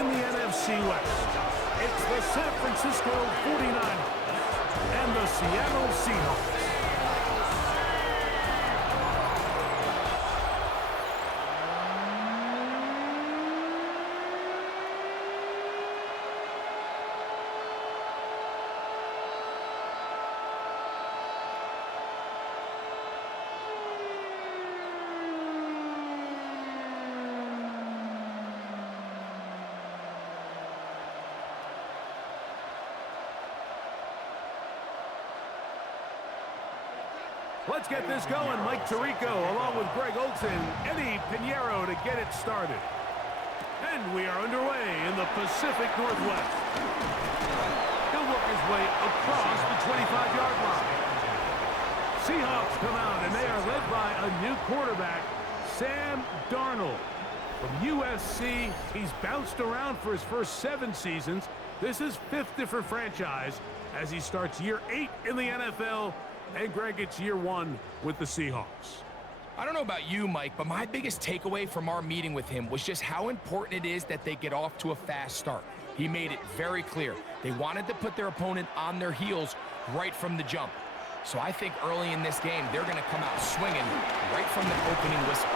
in the NFC West. It's the San Francisco 49ers and the Seattle Seahawks. Let's get this going. Mike Tirico along with Greg Olson, Eddie Pinheiro to get it started. And we are underway in the Pacific Northwest. He'll work his way across the 25-yard line. Seahawks come out, and they are led by a new quarterback, Sam Darnold. From USC, he's bounced around for his first 7 seasons. This is 5th different franchise as he starts year 8 in the NFL. And Greg, it's year 1 with the Seahawks. I don't know about you, Mike, but my biggest takeaway from our meeting with him was just how important it is that they get off to a fast start. He made it very clear. They wanted to put their opponent on their heels right from the jump. So I think early in this game, they're going to come out swinging right from the opening whistle.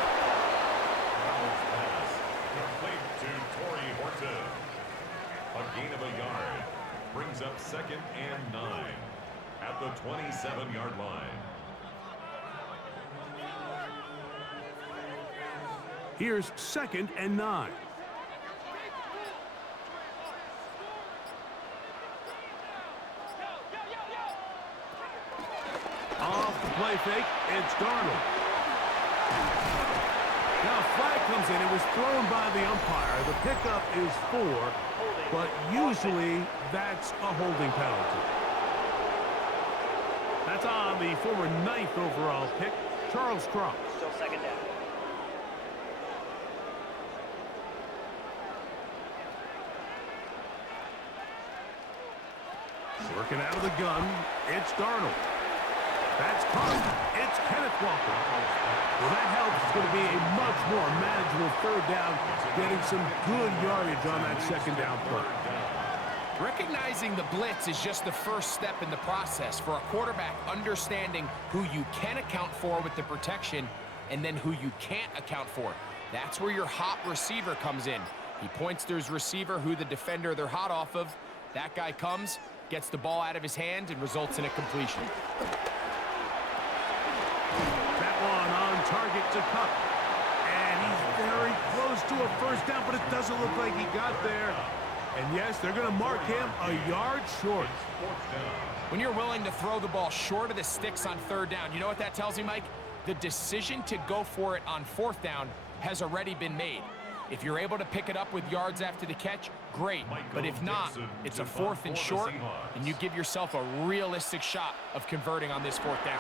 A gain of a yard brings up 2nd and 9 at the 27-yard line. Here's 2nd and 9. Off the play fake, it's Darnold. Now a flag comes in. It was thrown by the umpire. The pickup is 4, but usually that's a holding penalty. That's on the former 9th overall pick, Charles Cross. Still 2nd down. Working out of the gun, it's Darnold. That's caught. It's Kenneth Walker. Well, that helps. It's going to be a much more manageable 3rd down, getting some good yardage on that 2nd down play. Recognizing the blitz is just the first step in the process for a quarterback understanding who you can account for with the protection and then who you can't account for. That's where your hot receiver comes in. He points to his receiver who the defender they're hot off of. That guy comes, gets the ball out of his hand, and results in a completion. That one on target to Cup. And he's very close to a 1st down, but it doesn't look like he got there. And yes, they're going to mark him a yard short. When you're willing to throw the ball short of the sticks on 3rd down, you know what that tells me, Mike? The decision to go for it on 4th down has already been made. If you're able to pick it up with yards after the catch, great. But if not, it's a 4th and short, and you give yourself a realistic shot of converting on this 4th down.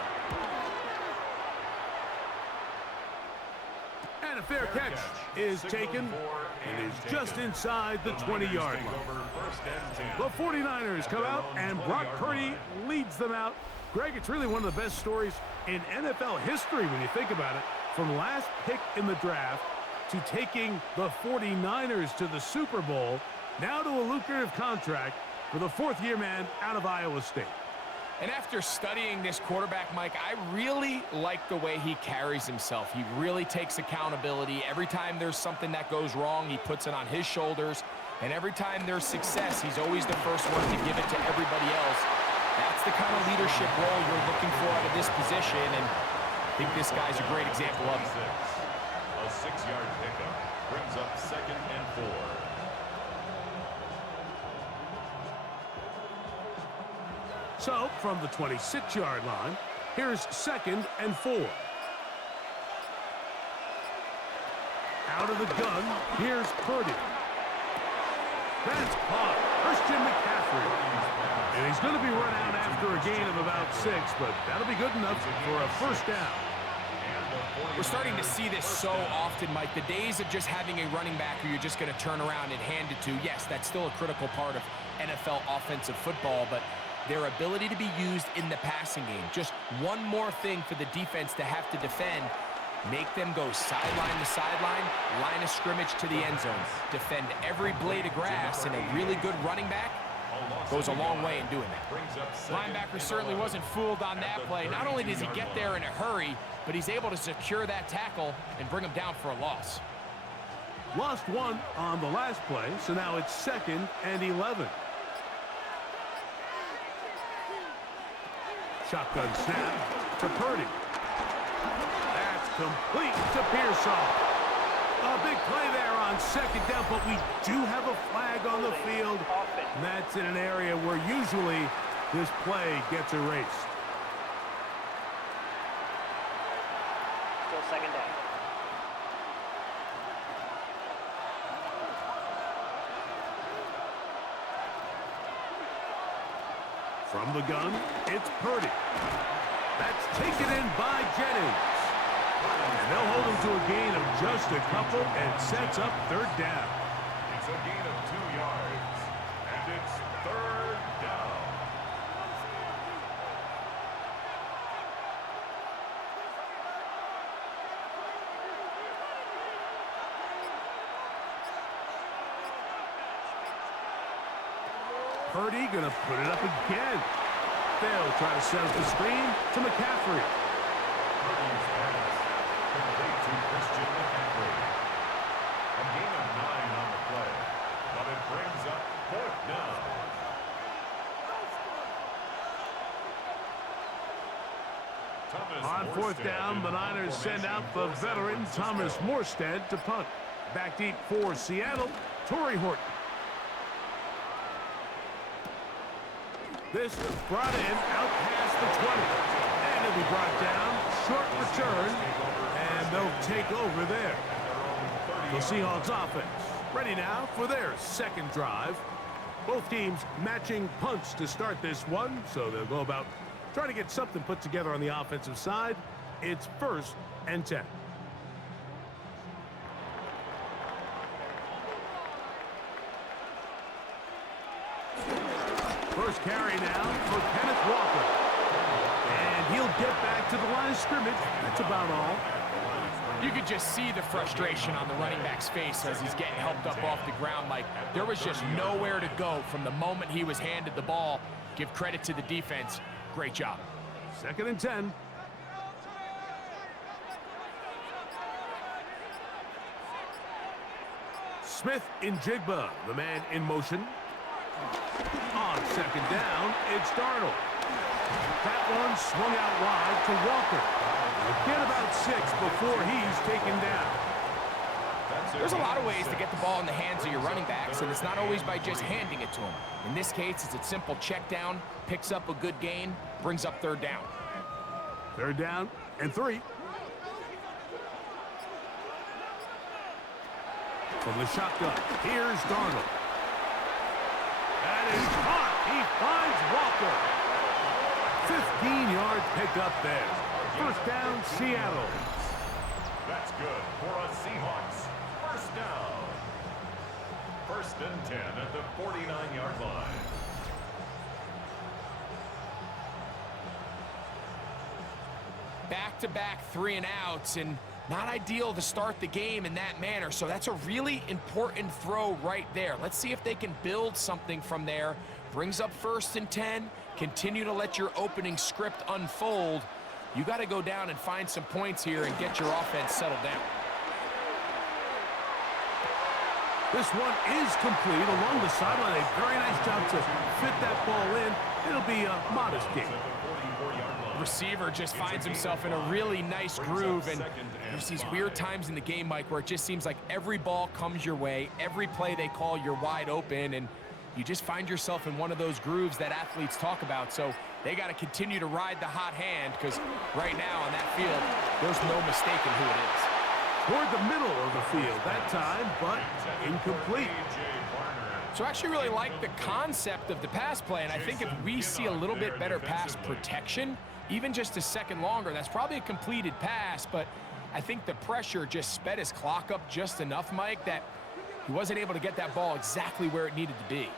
And a fair catch is taken. It is just inside the 20-yard line. The 49ers come out, and Brock Purdy leads them out. Greg, it's really one of the best stories in NFL history when you think about it. From last pick in the draft to taking the 49ers to the Super Bowl, now to a lucrative contract for the 4th-year man out of Iowa State. And after studying this quarterback, Mike, I really like the way he carries himself. He really takes accountability. Every time there's something that goes wrong, he puts it on his shoulders. And every time there's success, he's always the first one to give it to everybody else. That's the kind of leadership role you're looking for out of this position, and I think this guy's a great example of it. A 6-yard pickup brings up 2nd and 4. So, from the 26-yard line, here's 2nd and 4. Out of the gun, here's Purdy. That's caught. Christian McCaffrey. And he's going to be run out after a gain of about 6, but that'll be good enough for a 1st down. We're starting to see this so often, Mike. The days of just having a running back who you're just going to turn around and hand it to, yes, that's still a critical part of NFL offensive football, but their ability to be used in the passing game, just one more thing for the defense to have to defend, Make them go sideline to sideline, line of scrimmage to the end zone. Defend every blade of grass, and a really good running back goes a long way in doing that. Linebacker certainly wasn't fooled on that play. Not only does he get there in a hurry, but he's able to secure that tackle and bring him down for a loss. Lost one on the last play, so now it's 2nd and 11. Shotgun snap to Purdy. That's complete to Pearsall. A big play there on 2nd down, but we do have a flag on the field. And that's in an area where usually this play gets erased. Still 2nd down. From the gun, it's Purdy. That's taken in by Jennings. And they'll hold him to a gain of just a couple and sets up 3rd down. It's a gain of 2 yards, and it's 3rd down. Purdy gonna put it up again. They'll try to set up the screen to McCaffrey. Purdy's pass complete to Christian McCaffrey. A gain of 9 on the play, but it brings up 4th down. On 4th down, the Niners send out the veteran Thomas Morstead to punt. Back deep for Seattle, Torrey Horton. This brought in out past the 20. And it'll be brought down, short return, and they'll take over there. The Seahawks offense ready now for their 2nd drive. Both teams matching punts to start this one, so they'll go about trying to get something put together on the offensive side. It's 1st and 10. First carry now for Kenneth Walker. And he'll get back to the line of scrimmage. That's about all. You could just see the frustration on the running back's face as he's getting helped up off the ground. Like, there was just nowhere to go from the moment he was handed the ball. Give credit to the defense. Great job. 2nd and 10. Smith in Jigba, the man in motion. On 2nd down, it's Darnold. That one swung out wide to Walker. Get about 6 before he's taken down. There's a lot of ways to get the ball in the hands of your running backs, and it's not always by just handing it to them. In this case, it's a simple check down, picks up a good gain, brings up 3rd down. 3rd down and 3. From the shotgun, here's Darnold. That is caught. He finds Walker. 15-yard pickup there. 1st down, Seattle. That's good for a Seahawks 1st down. 1st and 10 at the 49-yard line. Back-to-back 3 and outs, and not ideal to start the game in that manner. So that's a really important throw right there. Let's see if they can build something from there. Brings up 1st and 10. Continue to let your opening script unfold. You got to go down and find some points here and get your offense settled down. This one is complete along the sideline. A very nice job to fit that ball in. It'll be a modest gain. Receiver just finds himself in a really nice groove, and there's these weird times in the game, Mike, where it just seems like every ball comes your way, every play they call, you're wide open, and you just find yourself in one of those grooves that athletes talk about. So they got to continue to ride the hot hand, because right now on that field, there's no mistaking who it is. Toward the middle of the field that time, but incomplete. So I actually really like the concept of the pass play, and I think if we see a little bit better pass protection, even just a second longer, that's probably a completed pass, but I think the pressure just sped his clock up just enough, Mike, that he wasn't able to get that ball exactly where it needed to be.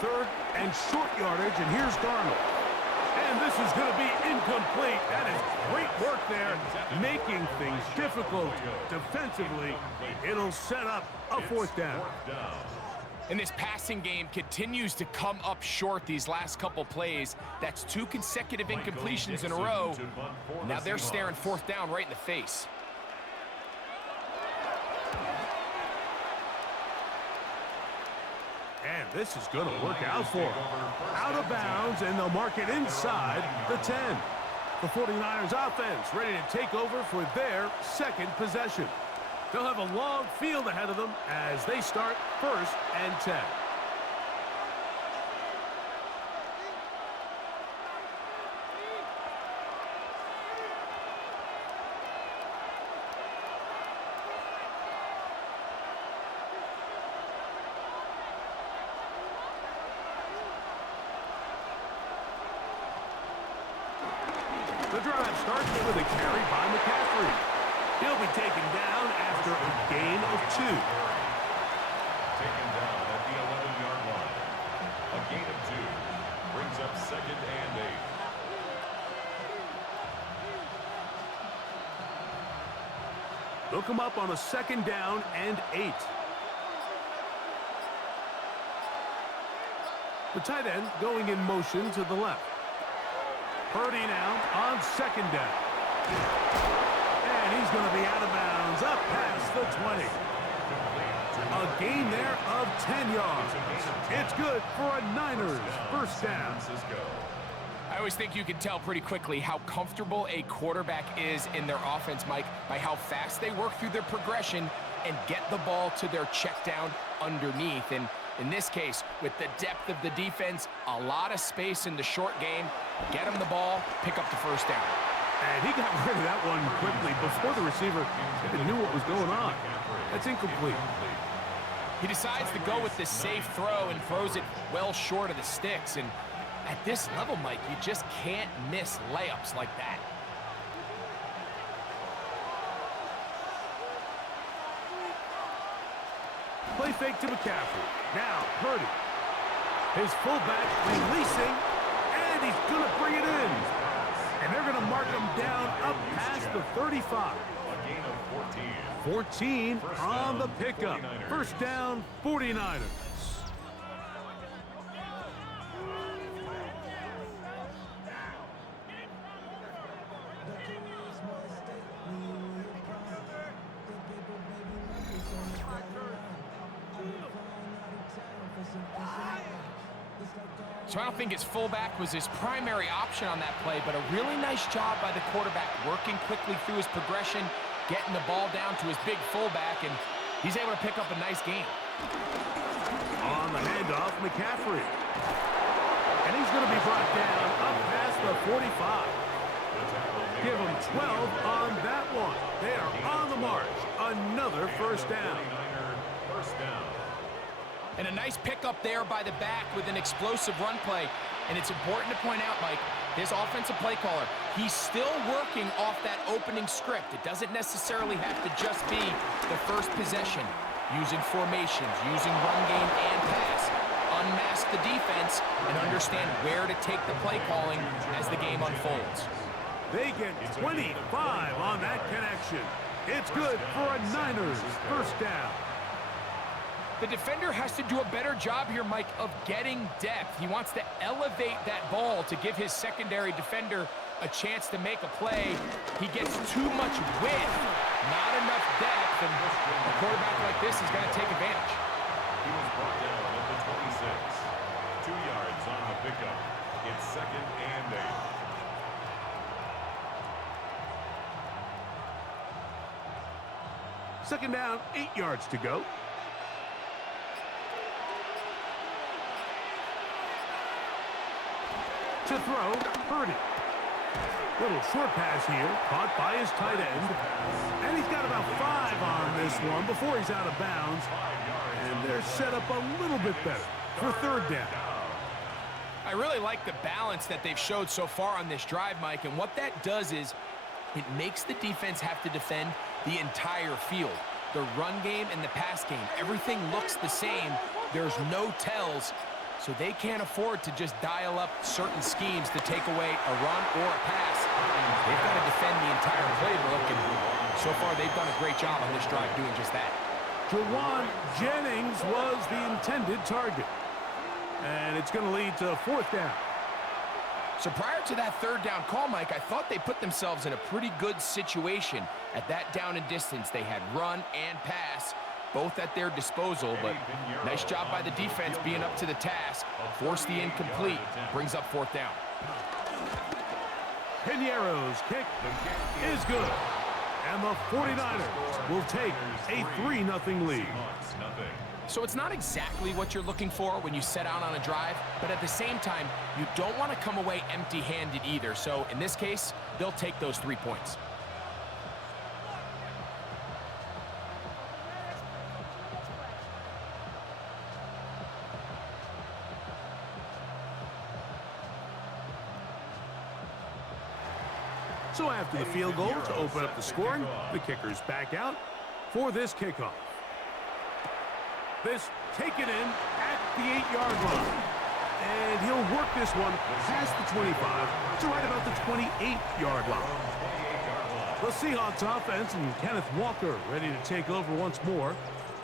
Third and short yardage, and here's Darnold. And this is going to be incomplete. That is great work there, making things difficult defensively. It'll set up a fourth down. And this passing game continues to come up short these last couple plays. That's 2 consecutive incompletions in a row. Now they're staring fourth down right in the face. And this is going to work out for them. Out of bounds, and they'll mark it inside the 10. The 49ers offense ready to take over for their second possession. They'll have a long field ahead of them as they start 1st and 10. The drive starts with a carry by McCaffrey. He'll be taken down after a gain of 2. Taken down at the 11-yard line. A gain of 2 brings up 2nd and 8. They'll come up on a 2nd down and 8. The tight end going in motion to the left. Purdy now on 2nd down. And he's going to be out of bounds up past the 20. A gain there of 10 yards. It's good for a Niners first down. I always think you can tell pretty quickly how comfortable a quarterback is in their offense, Mike, by how fast they work through their progression and get the ball to their check down underneath. And in this case, with the depth of the defense, a lot of space in the short game, get him the ball, pick up the first down. And he got rid of that one quickly before the receiver even knew what was going on. That's incomplete. He decides to go with this safe throw and throws it well short of the sticks. And at this level, Mike, you just can't miss layups like that. Play fake to McCaffrey. Now, Purdy. His fullback releasing, and he's going to bring it in. And they're going to mark him down up past the 35. A gain of 14 14. on the pickup. First down, 49ers. So I don't think his fullback was his primary option on that play, but a really nice job by the quarterback working quickly through his progression, getting the ball down to his big fullback, and he's able to pick up a nice gain. On the handoff, McCaffrey. And he's going to be brought down up past the 45. Give him 12 on that one. They are on the march. Another first down. And a nice pickup there by the back with an explosive run play. And it's important to point out, Mike, this offensive play caller, he's still working off that opening script. It doesn't necessarily have to just be the first possession. Using formations, using run game and pass. Unmask the defense and understand where to take the play calling as the game unfolds. They get 25 on that connection. It's good for a Niners first down. The defender has to do a better job here, Mike, of getting depth. He wants to elevate that ball to give his secondary defender a chance to make a play. He gets too much width, not enough depth, and a quarterback like this is going to take advantage. He was brought down at the 26. 2 yards on the pickup. It's 2nd and 8. Second down, 8 yards to go. To throw, Purdy. Little short pass here, caught by his tight end. And he's got about 5 on this one before he's out of bounds. And they're set up a little bit better for third down. I really like the balance that they've showed so far on this drive, Mike. And what that does is it makes the defense have to defend the entire field. The run game and the pass game, everything looks the same. There's no tells. so they can't afford to just dial up certain schemes to take away a run or a pass. They've got to defend the entire playbook, and so far they've done a great job on this drive doing just that. Jawan Jennings was the intended target. And it's going to lead to 4th down. So prior to that 3rd down call, Mike, I thought they put themselves in a pretty good situation at that down and distance. They had run and pass both at their disposal, but nice job by the defense being up to the task. Force the incomplete, brings up 4th down. Piñeiro's kick is good. And the 49ers will take a 3-0 lead. So it's not exactly what you're looking for when you set out on a drive, but at the same time, you don't want to come away empty-handed either. So in this case, they'll take those 3 points. So after the field goal to open up the scoring, the kicker's back out for this kickoff. This taken in at the 8-yard line. And he'll work this one past the 25 to right about the 28-yard line. The Seahawks offense and Kenneth Walker ready to take over once more.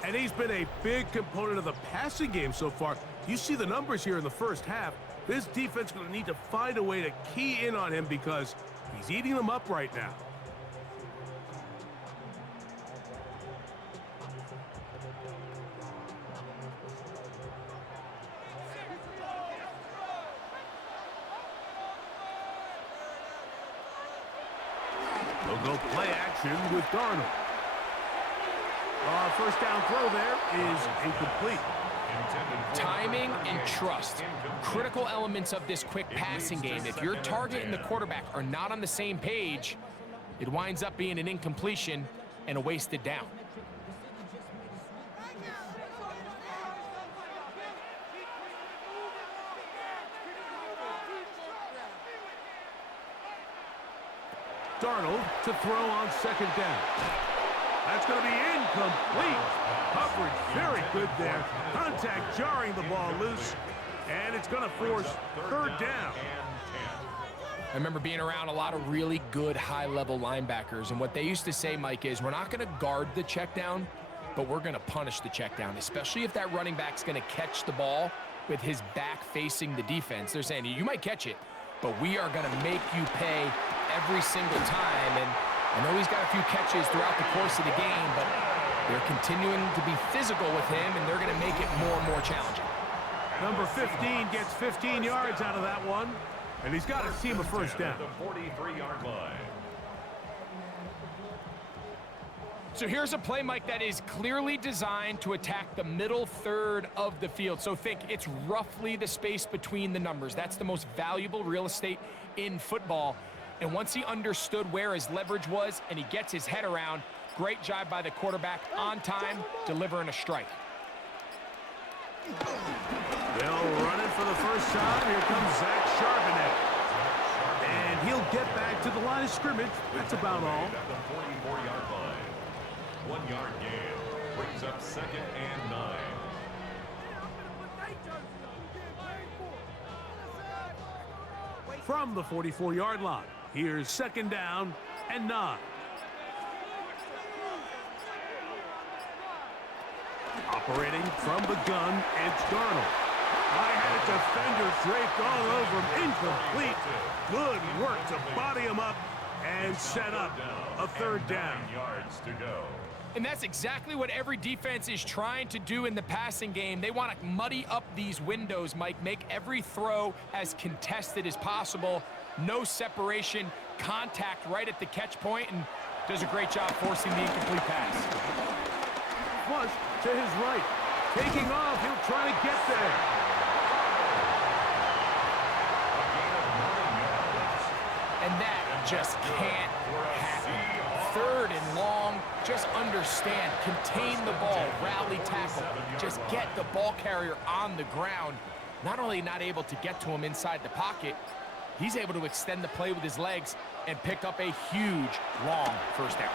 And he's been a big component of the passing game so far. You see the numbers here in the first half. This defense is going to need to find a way to key in on him because he's eating them up right now. They'll go play action with Darnold. First down throw there is incomplete. Timing and trust, critical elements of this quick passing game. If your target and the quarterback are not on the same page, it winds up being an incompletion and a wasted down. Darnold to throw on 2nd down. That's going to be incomplete. Coverage very good there. Contact jarring the ball loose. And it's going to force 3rd down. I remember being around a lot of really good high-level linebackers, and what they used to say, Mike, is we're not going to guard the check down, but we're going to punish the check down, especially if that running back's going to catch the ball with his back facing the defense. They're saying, you might catch it, but we are going to make you pay every single time. And I know he's got a few catches throughout the course of the game, but they're continuing to be physical with him, and they're going to make it more and more challenging. Number 15 gets 15 yards out of that one, and he's got a team of first down. The 43-yard line. So here's a play, Mike, that is clearly designed to attack the middle third of the field. So think it's roughly the space between the numbers. That's the most valuable real estate in football. And once he understood where his leverage was and he gets his head around, great job by the quarterback on time, delivering a strike. They'll run it for the first time. Here comes Zach Charbonnet. And he'll get back to the line of scrimmage. That's about all. At the 44-yard line. 1 yard gain brings up 2nd and 9. From the 44-yard line, here's 2nd down and 9. Operating from the gun, it's Darnold. I had a defender draped all over him. Incomplete. Good work to body him up and set up a 3rd down. 9 yards to go. And that's exactly what every defense is trying to do in the passing game. They want to muddy up these windows, Mike, make every throw as contested as possible. No separation, contact right at the catch point, and does a great job forcing the incomplete pass. Flush to his right. Taking off, he'll try to get there. And that just can't happen. 3rd and long, just understand, contain the ball, rally tackle, just get the ball carrier on the ground. Not only not able to get to him inside the pocket, he's able to extend the play with his legs and pick up a huge, long 1st down.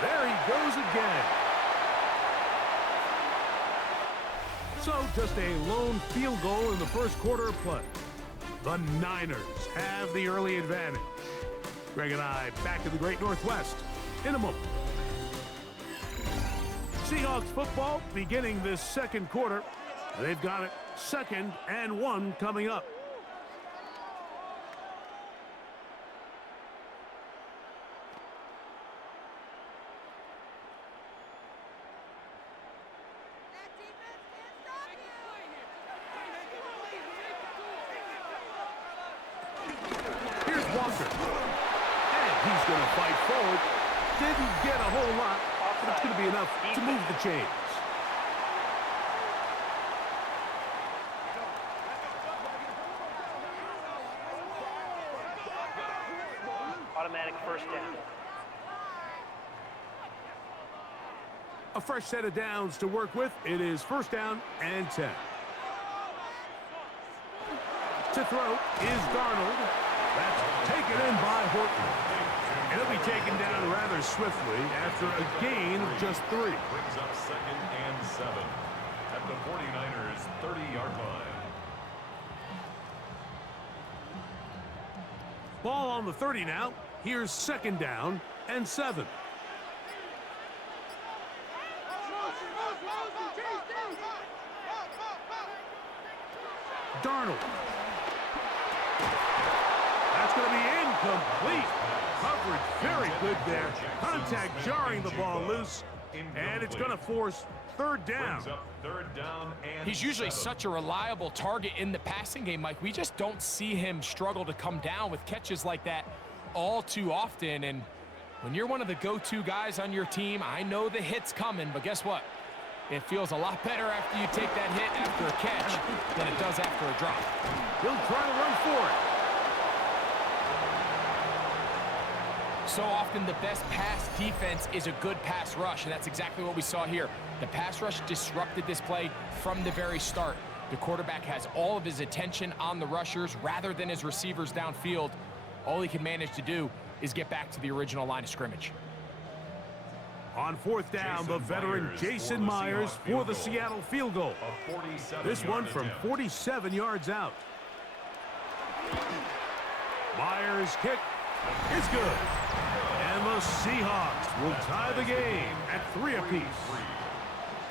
There he goes again. So just a lone field goal in the first quarter of play. The Niners have the early advantage. Greg and I back in the Great Northwest in a moment. Seahawks football beginning this second quarter. They've got it 2nd and 1 coming up. Here's Walker. And he's going to fight forward. Didn't get a whole lot, but it's going to be enough to move the chains. Automatic first down. A fresh set of downs to work with. It is 1st down and 10. To throw is Darnold. That's taken in by Horton. And he'll be taken down rather swiftly after a gain of just 3. Brings up 2nd and 7 at the 49ers' 30-yard line. Ball on the 30 now. Here's 2nd down and 7. Darnold. That's going to be incomplete. Coverage very good there. Contact jarring the ball loose. And it's going to force 3rd down. Brings up 3rd down and He's usually 7. such a reliable target in the passing game, Mike. We just don't see him struggle to come down with catches like that all too often. And when you're one of the go-to guys on your team, I know the hit's coming, but guess what? It feels a lot better after you take that hit after a catch than it does after a drop. He'll try to run for it. So often the best pass defense is a good pass rush, and that's exactly what we saw here. The pass rush disrupted this play from the very start. The quarterback has all of his attention on the rushers rather than his receivers downfield. All he can manage to do is get back to the original line of scrimmage. On 4th down, the veteran Jason Myers for the Seattle field goal. This one from 47 yards out. Myers' kick is good. And the Seahawks will tie the game at 3 apiece.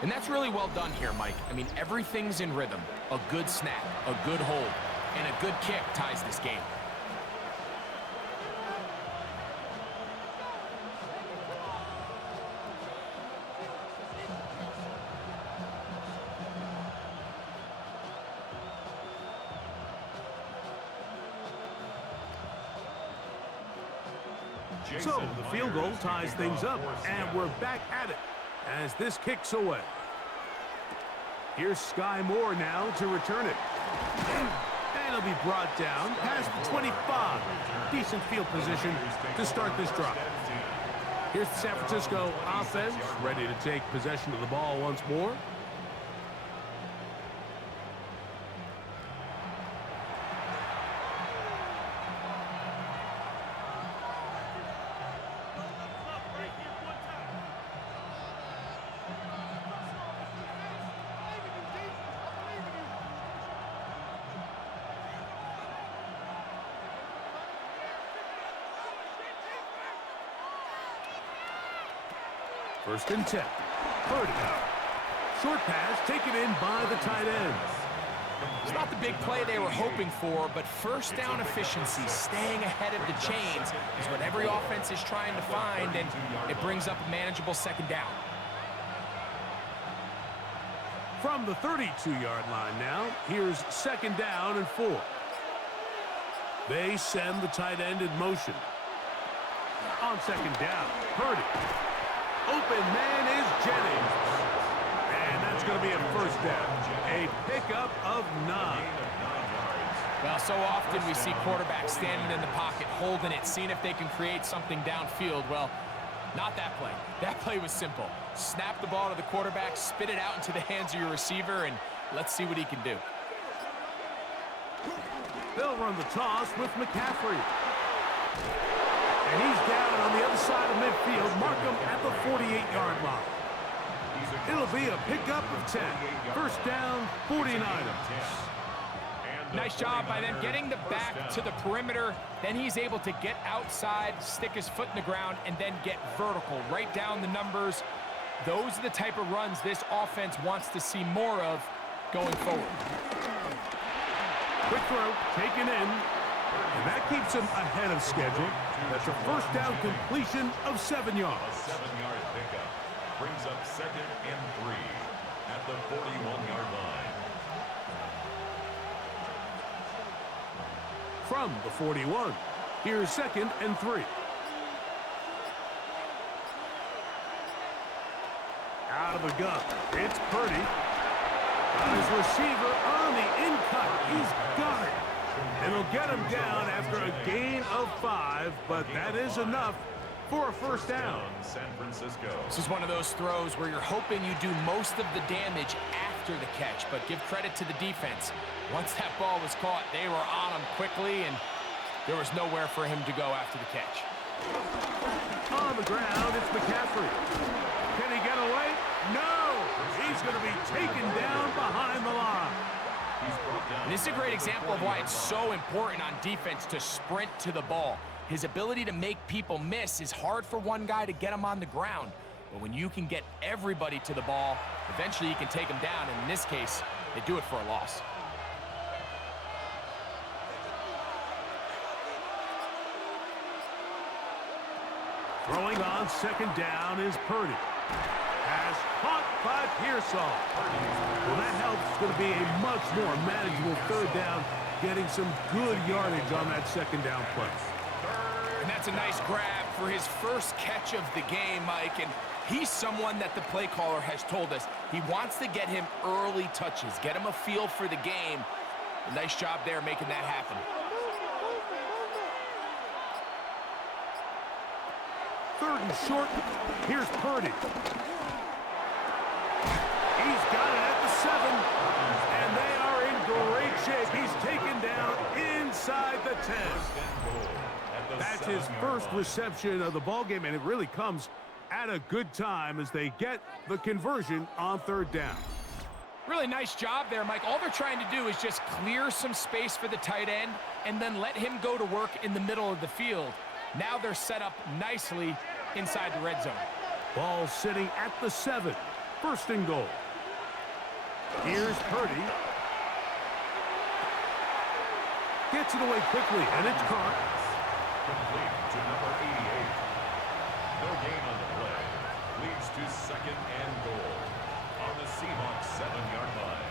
And that's really well done here, Mike. I mean, everything's in rhythm. A good snap, a good hold, and a good kick ties this game. So the field goal ties things up, and we're back at it as this kicks away. Here's Sky Moore now to return it. And he'll be brought down past the 25. Decent field position to start this drive. Here's the San Francisco offense ready to take possession of the ball once more. First and 10. Purdy. Short pass taken in by the tight end. It's not the big play they were hoping for, but first down efficiency, staying ahead of the chains, is what every offense is trying to find, and it brings up a manageable 2nd down. From the 32-yard line now, here's 2nd down and 4. They send the tight end in motion. On 2nd down, Purdy. Open man is Jennings. And that's going to be a first down. A pickup of 9. Well, so often we see quarterbacks standing in the pocket, holding it, seeing if they can create something downfield. Well, not that play. That play was simple. Snap the ball to the quarterback, spit it out into the hands of your receiver, and let's see what he can do. They'll run the toss with McCaffrey. And he's down on the other side of midfield. Mark him at the 48-yard line. It'll be a pickup of 10. First down, 49ers. Nice job by them getting the back to the perimeter. Then he's able to get outside, stick his foot in the ground, and then get vertical. Right down the numbers. Those are the type of runs this offense wants to see more of going forward. Quick throw, taken in. And that keeps him ahead of schedule. That's a first down completion of 7 yards. A 7-yard pickup brings up 2nd and 3 at the 41-yard line. From the 41, here's 2nd and 3. Out of the gun, it's Purdy. Got his receiver on the in-cut. He's got it. And he'll get him down after a gain of 5, but that is enough for a first down. San Francisco. This is one of those throws where you're hoping you do most of the damage after the catch, but give credit to the defense. Once that ball was caught, they were on him quickly, and there was nowhere for him to go after the catch. On the ground, it's McCaffrey. Can he get away? No! He's going to be taken down behind the line. And this is a great example of why it's so important on defense to sprint to the ball. His ability to make people miss is hard for one guy to get him on the ground. But when you can get everybody to the ball, eventually you can take them down. And in this case, they do it for a loss. Throwing on 2nd down is Purdy. Pass caught by Pearsall. Well, that helps. It's going to be a much more manageable 3rd down, getting some good yardage on that 2nd down play. And that's a nice grab for his first catch of the game, Mike. And he's someone that the play caller has told us he wants to get him early touches, get him a feel for the game. A nice job there making that happen. 3rd and short. Here's Purdy. He's got it at the 7. And they are in great shape. He's taken down inside the 10. That's his first reception of the ballgame, and it really comes at a good time as they get the conversion on 3rd down. Really nice job there, Mike. All they're trying to do is just clear some space for the tight end and then let him go to work in the middle of the field. Now they're set up nicely inside the red zone. Ball sitting at the 7. 1st and goal. Here's Purdy. Gets it away quickly, and it's caught. Complete to number 88. No gain on the play. Leads to 2nd and goal on the Seahawks 7-yard line.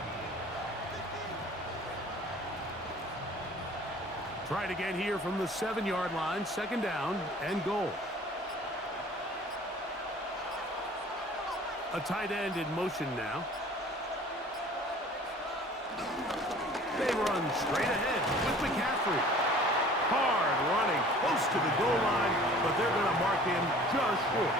Try it again here from the 7-yard line. 2nd down and goal. A tight end in motion now. They run straight ahead with McCaffrey. Hard running close to the goal line, but they're going to mark him just short.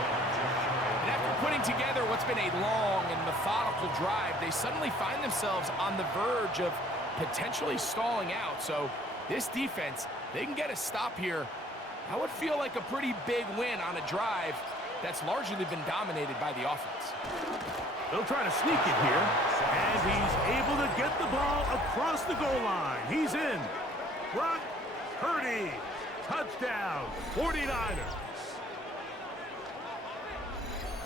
And after putting together what's been a long and methodical drive, they suddenly find themselves on the verge of potentially stalling out. So this defense, they can get a stop here. That would feel like a pretty big win on a drive that's largely been dominated by the offense. They'll try to sneak it here, and he's able to get the ball across the goal line. He's in. Brock Purdy, touchdown, 49ers.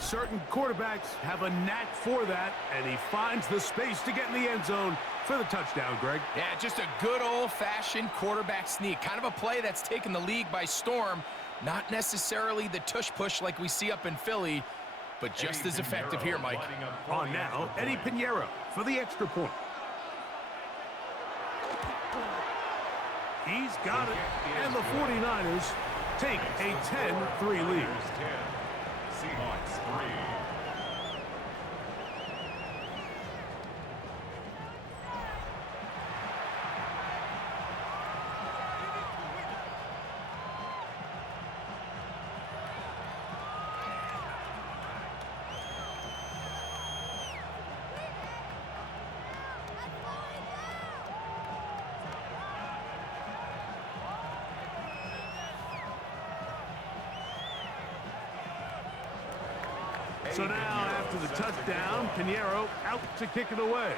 Certain quarterbacks have a knack for that, and he finds the space to get in the end zone for the touchdown, Greg. Yeah, just a good old-fashioned quarterback sneak. Kind of a play that's taken the league by storm. Not necessarily the tush-push like we see up in Philly, but just as effective here, Mike. On now, Eddie Pinheiro for the extra point. He's got it, and the 49ers take a 10-3 lead. Seahawks 3. So now, after the touchdown, Pinheiro out to kick it away.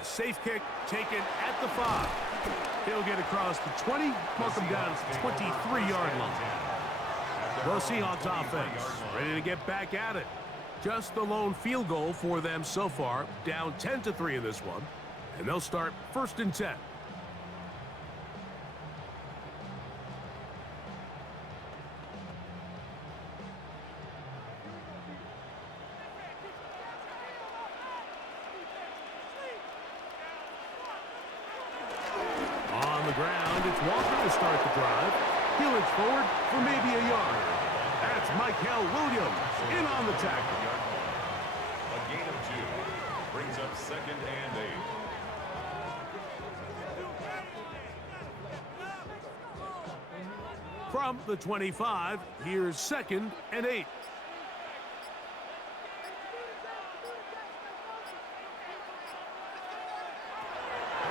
A safe kick taken at the 5. He'll get across the 20, mark him down at the 23-yard line. The Seahawks offense ready to get back at it. Just the lone field goal for them so far, down 10-3 in this one. And they'll start 1st and 10. On the ground, it's Walker to start the drive. He'll inch forward for maybe a yard. That's Michael Williams in on the tackle. A gain of 2 brings up 2nd and 8. From the 25, here's 2nd and 8.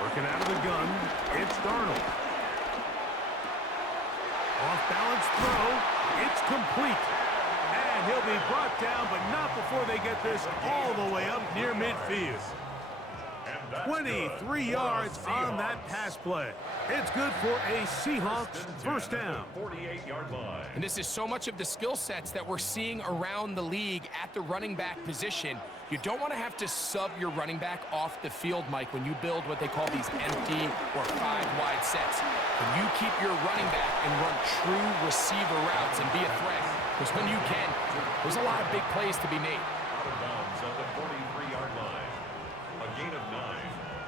Working out of the gun, it's Darnold. Off-balance throw, it's complete. And he'll be brought down, but not before they get this all the way up near midfield. 23 yards on that pass play. It's good for a Seahawks 1st down. 48-yard line. And this is so much of the skill sets that we're seeing around the league at the running back position. You don't want to have to sub your running back off the field, Mike, when you build what they call these empty or 5-wide sets. When you keep your running back and run true receiver routes and be a threat, because when you can, there's a lot of big plays to be made. Out of bounds at the 43-yard line. A gain of 9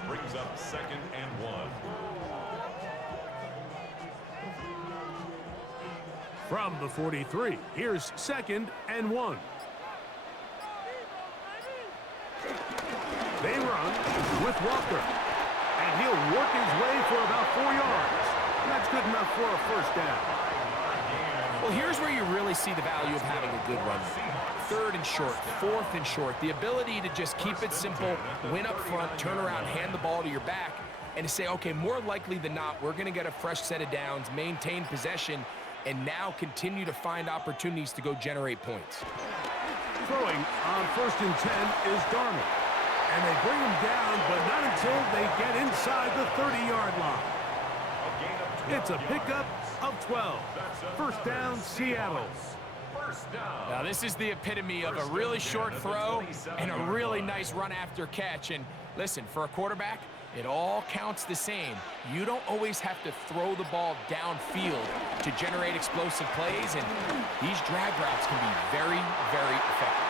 brings up 2nd and 1. From the 43, here's 2nd and 1. They run with Walker. And he'll work his way for about 4 yards. That's good enough for a 1st down. Well, here's where you really see the value of having a good run. 3rd and short, 4th and short. The ability to just keep it simple, win up front, turn around, hand the ball to your back, and to say, okay, more likely than not, we're going to get a fresh set of downs, maintain possession, and now continue to find opportunities to go generate points. Throwing on 1st and 10 is Darnold. And they bring him down, but not until they get inside the 30-yard line. It's a pickup of 12. 1st down, Seattle. Now, this is the epitome of a really short throw and a really nice run after catch. And listen, for a quarterback, it all counts the same. You don't always have to throw the ball downfield to generate explosive plays, and these drag routes can be very, very effective.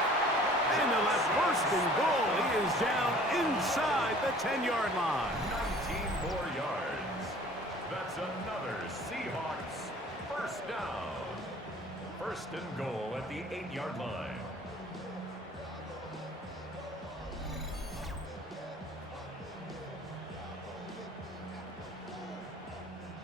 And the left 1st and goal. He is down inside the 10-yard line. 19 more yards. That's another Seahawks 1st down. 1st and goal at the 8-yard line.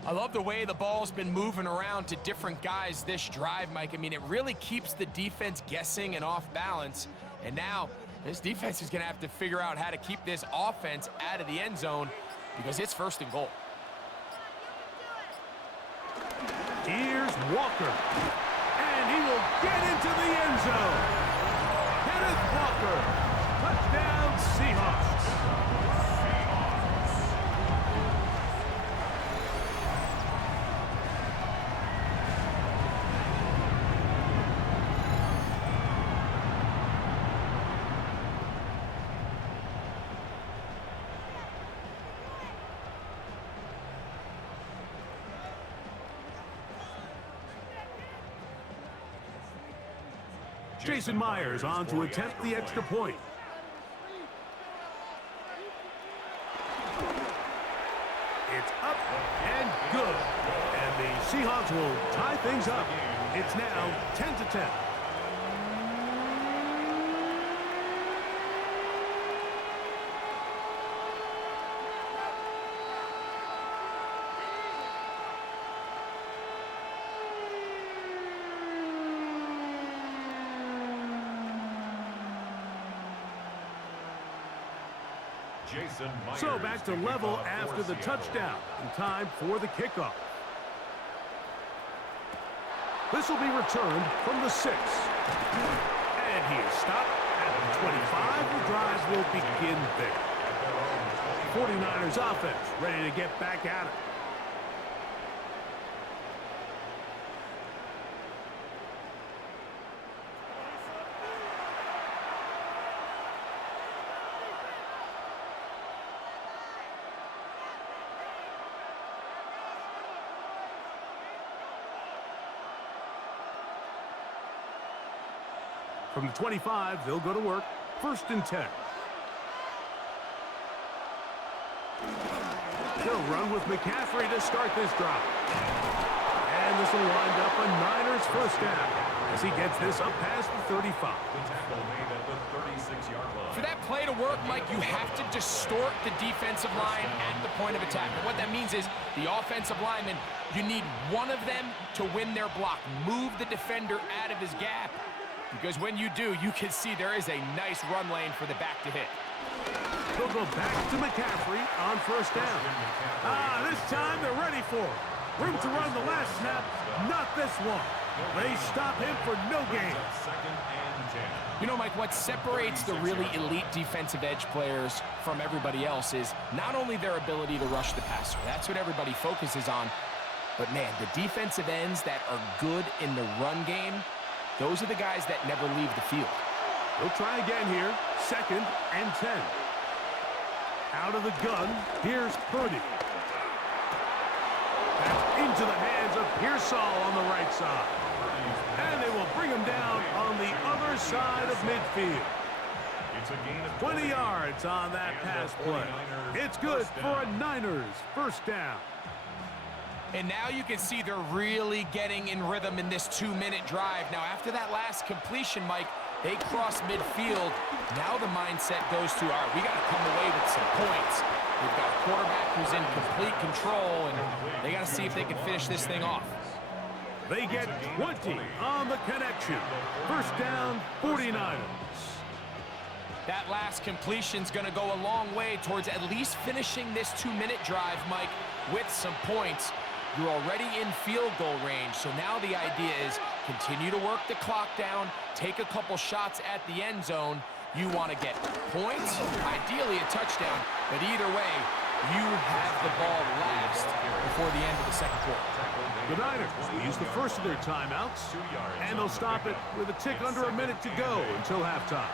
I love the way the ball's been moving around to different guys this drive, Mike. I mean, it really keeps the defense guessing and off balance. And now this defense is going to have to figure out how to keep this offense out of the end zone because it's 1st and goal. Here's Walker. And he will get into the end zone. Kenneth Walker. Touchdown, Seahawks. Jason Myers on to attempt the extra point. It's up and good. And the Seahawks will tie things up. It's now 10-10. So back to level after the touchdown. And time for the kickoff. This will be returned from the 6. And he is stopped at the 25. The drive will begin there. 49ers offense ready to get back at it. From the 25, they'll go to work. 1st and 10. They'll run with McCaffrey to start this drive. And this will wind up a Niners first down as he gets this up past the 35. The tackle made at the 36-yard line. For that play to work, Mike, you have to distort the defensive line at the point of attack. And what that means is the offensive lineman, you need one of them to win their block. Move the defender out of his gap. Because when you do, you can see there is a nice run lane for the back to hit. They'll go back to McCaffrey on 1st down. This time they're ready for it. Room to run the last snap, not this one. They stop him for no gain. 2nd and 10. You know, Mike, what separates the really elite defensive edge players from everybody else is not only their ability to rush the passer. That's what everybody focuses on. But, man, the defensive ends that are good in the run game, those are the guys that never leave the field. They'll try again here. 2nd and 10. Out of the gun, here's Purdy. Back into the hands of Pearsall on the right side. And they will bring him down on the other side of midfield. It's a gain of 20 yards on that pass play. It's good for a Niners first down. And now you can see they're really getting in rhythm in this 2-minute drive. Now, after that last completion, Mike, they cross midfield. Now the mindset goes to, all right, we got to come away with some points. We've got a quarterback who's in complete control, and they got to see if they can finish this thing off. They get 20 on the connection. First down, 49ers. That last completion's going to go a long way towards at least finishing this 2-minute drive, Mike, with some points. You're already in field goal range, so now the idea is continue to work the clock down, take a couple shots at the end zone. You want to get points, ideally a touchdown, but either way, you have the ball last before the end of the second quarter. The Niners will use the first of their timeouts, and they'll stop it with a tick under a minute to go until halftime.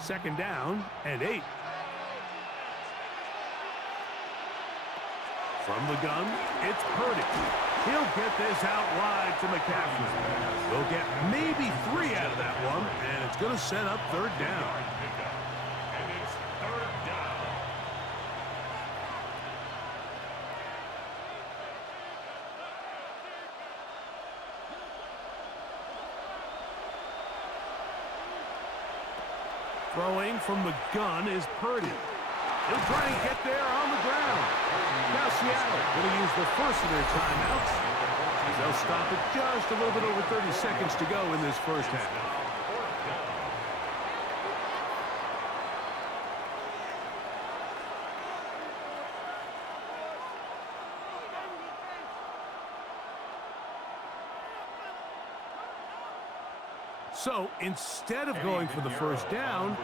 Second down and 8. From the gun, it's Purdy. He'll get this out wide to McCaffrey. They'll get maybe 3 out of that one, and it's going to set up 3rd down. And it's 3rd down. Throwing from the gun is Purdy. He'll try and get there on the ground. Now Seattle going to use the first of their timeouts. They'll stop it just a little bit over 30 seconds to go in this first half. So instead of going for the first down,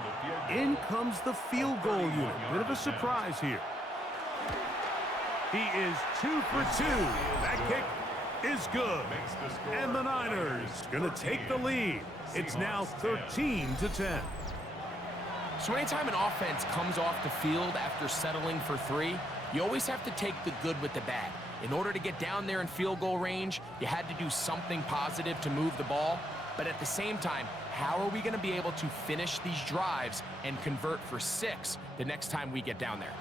in comes the field goal unit. Bit of a surprise here. He is 2 for 2. That kick is good. And the Niners going to take the lead. It's now 13-10. So anytime an offense comes off the field after settling for 3, you always have to take the good with the bad. In order to get down there in field goal range, you had to do something positive to move the ball. But at the same time, how are we going to be able to finish these drives and convert for 6 the next time we get down there?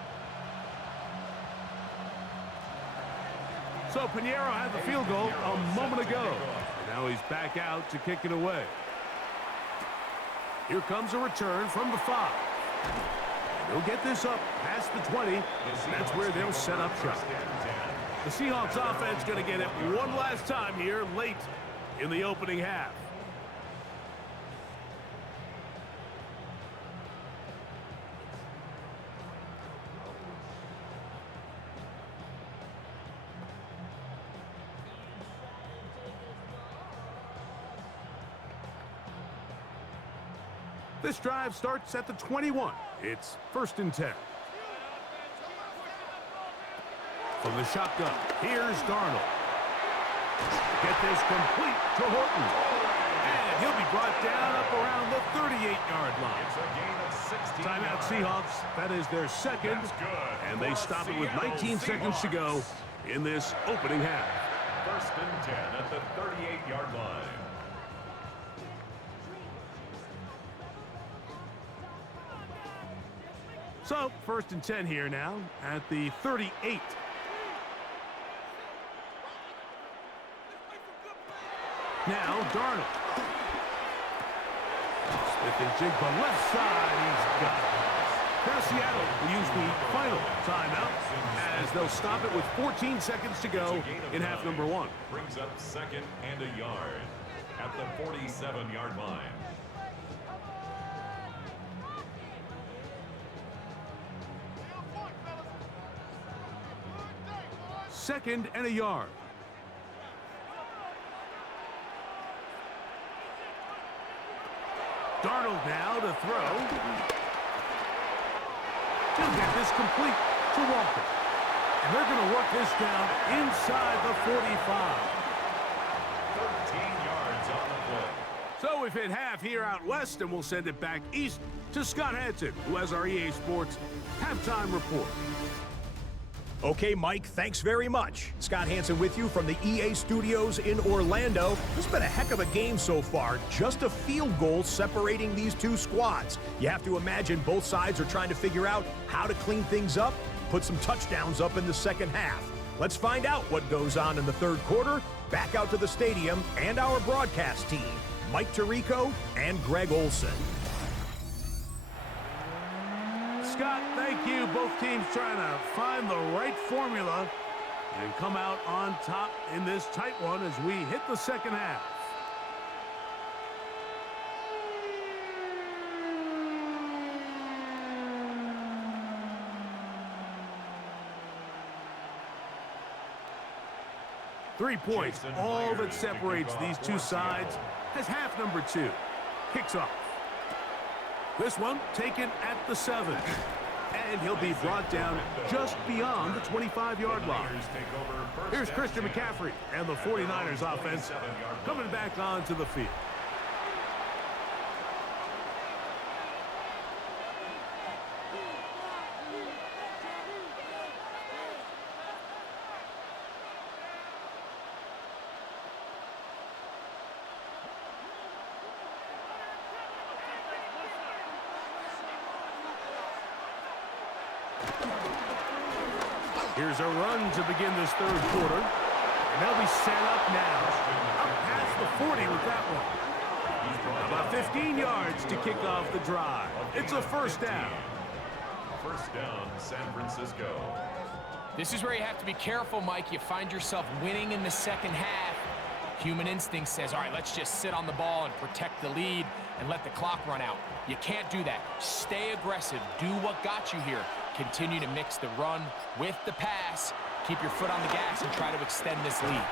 So Pinheiro had the field goal a moment ago. Now he's back out to kick it away. Here comes a return from the 5. They'll get this up past the 20. That's where they'll set up shop. The Seahawks offense going to get it one last time here late in the opening half. This drive starts at the 21. It's 1st and 10. From the shotgun, here's Darnold. Get this complete to Horton. And he'll be brought down up around the 38-yard line. It's a gain of 16 Timeout yards. Seahawks. That is their second. That's good. And they For stop it with Seattle 19 seconds to go in this opening half. 1st and 10 at the 38-yard line. So, 1st and 10 here now at the 38. Now, Darnold. Smith and Jigba left side. He's got it. Now, Seattle will use the final timeout as they'll stop it with 14 seconds to go in half number 1. Brings up 2nd and a yard at the 47-yard line. Second and a yard. Darnold now to throw. He'll get this complete to Walker. And they're going to work this down inside the 45. 13 yards on the play. So we've hit half here out west, and we'll send it back east to Scott Hansen, who has our EA Sports halftime report. Okay, Mike, thanks very much. Scott Hansen with you from the EA Studios in Orlando. This has been a heck of a game so far. Just a field goal separating these two squads. You have to imagine both sides are trying to figure out how to clean things up, put some touchdowns up in the second half. Let's find out what goes on in the third quarter. Back out to the stadium and our broadcast team, Mike Tirico and Greg Olson. Scott, thank you. Both teams trying to find the right formula and come out on top in this tight one as we hit the second half. Three points, all that separates these two sides as half number 2 kicks off. This one taken at the 7. And he'll be brought down just beyond the 25-yard line. Here's Christian McCaffrey and the 49ers offense coming back onto the field. Here's a run to begin this third quarter. And they'll be set up now. Up past the 40 with that one. About 15 yards to kick off the drive. It's a first down. First down, San Francisco. This is where you have to be careful, Mike. You find yourself winning in the second half. Human instinct says, all right, let's just sit on the ball and protect the lead and let the clock run out. You can't do that. Stay aggressive. Do what got you here. Continue to mix the run with the pass. Keep your foot on the gas and try to extend this lead.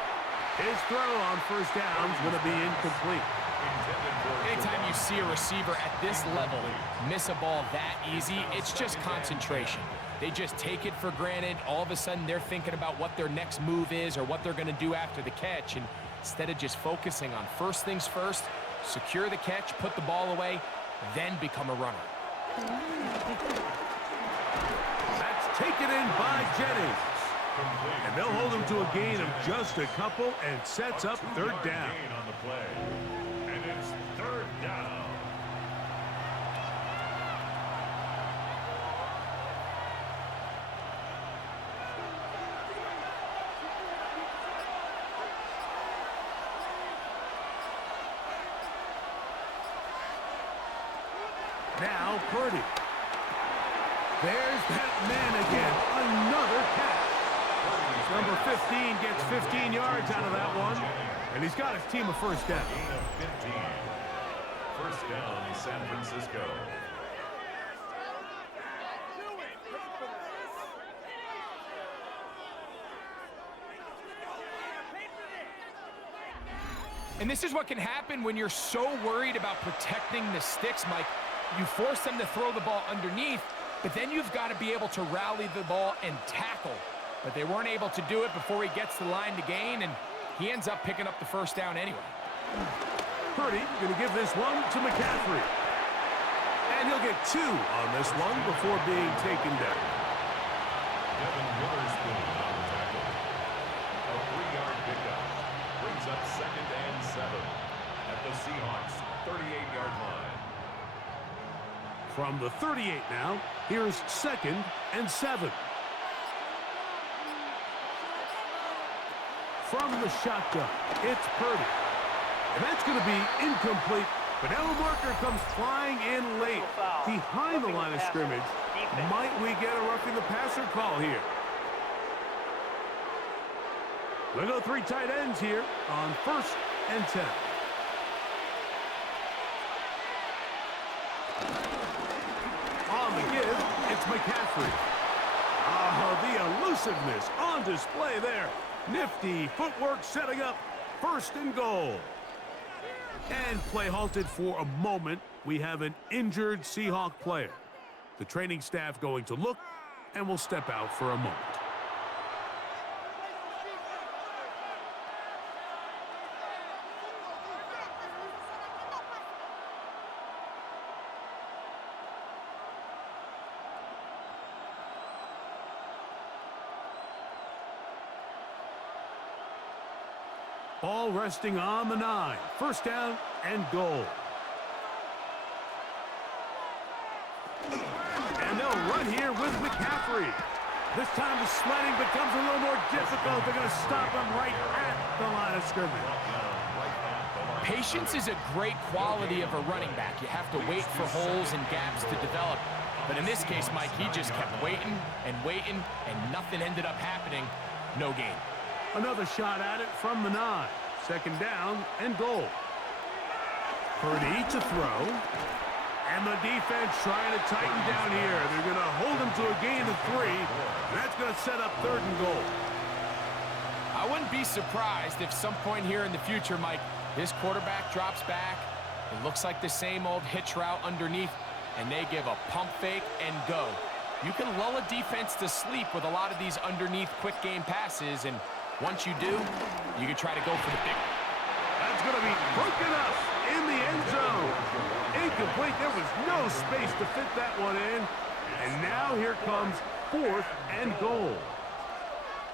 His throw on first down is going to be incomplete. Anytime you see a receiver at this level miss a ball that easy, it's just concentration. They just take it for granted. All of a sudden, they're thinking about what their next move is or what they're going to do after the catch. And instead of just focusing on first things first, secure the catch, put the ball away, then become a runner. That's taken in by Jennings. And they'll hold him to a gain of just a couple and sets up third down. On the play. And it's third down. Now Purdy. There's that man again. Another catch. Number 15 gets 15 yards out of that one. And he's got his team a first down. Gain of 15. First down, San Francisco. And this is what can happen when you're so worried about protecting the sticks, Mike. you force them to throw the ball underneath, but then you've got to be able to rally the ball and tackle. But they weren't able to do it before he gets the line to gain, and he ends up picking up the first down anyway. Purdy going to give this one to McCaffrey. And he'll get 2 on this one before being taken down. Devin Witherspoon on the tackle. A 3-yard pickup. Brings up 2nd and 7 at the Seahawks 38-yard line. From the 38 now, here's 2nd and 7. From the shotgun, it's Purdy. And that's going to be incomplete. But now a marker comes flying in late. Behind the line of scrimmage. Might we get a roughing the passer call here? We'll go 3 tight ends here on 1st and 10. On the give, it's McCaffrey. Oh, the elusiveness on display there. Nifty footwork setting up 1st and goal. And play halted for a moment. We have an injured Seahawk player. The training staff going to look and will step out for a moment. Ball resting on the 9. 1st down and goal. And they'll run here with McCaffrey. This time the sledding becomes a little more difficult. They're going to stop him right at the line of scrimmage. Patience is a great quality of a running back. You have to wait for holes and gaps to develop. But in this case, Mike, he just kept waiting, and nothing ended up happening. No gain. Another shot at it from the 9. 2nd down and goal. Purdy to throw. And the defense trying to tighten down here. They're going to hold him to a gain of 3. And that's going to set up 3rd and goal. I wouldn't be surprised if some point here in the future, Mike, this quarterback drops back. It looks like the same old hitch route underneath, and they give a pump fake and go. You can lull a defense to sleep with a lot of these underneath quick game passes, and once you do, you can try to go for the big one. That's going to be broken up in the end zone. Incomplete. There was no space to fit that one in. And now here comes 4th and goal.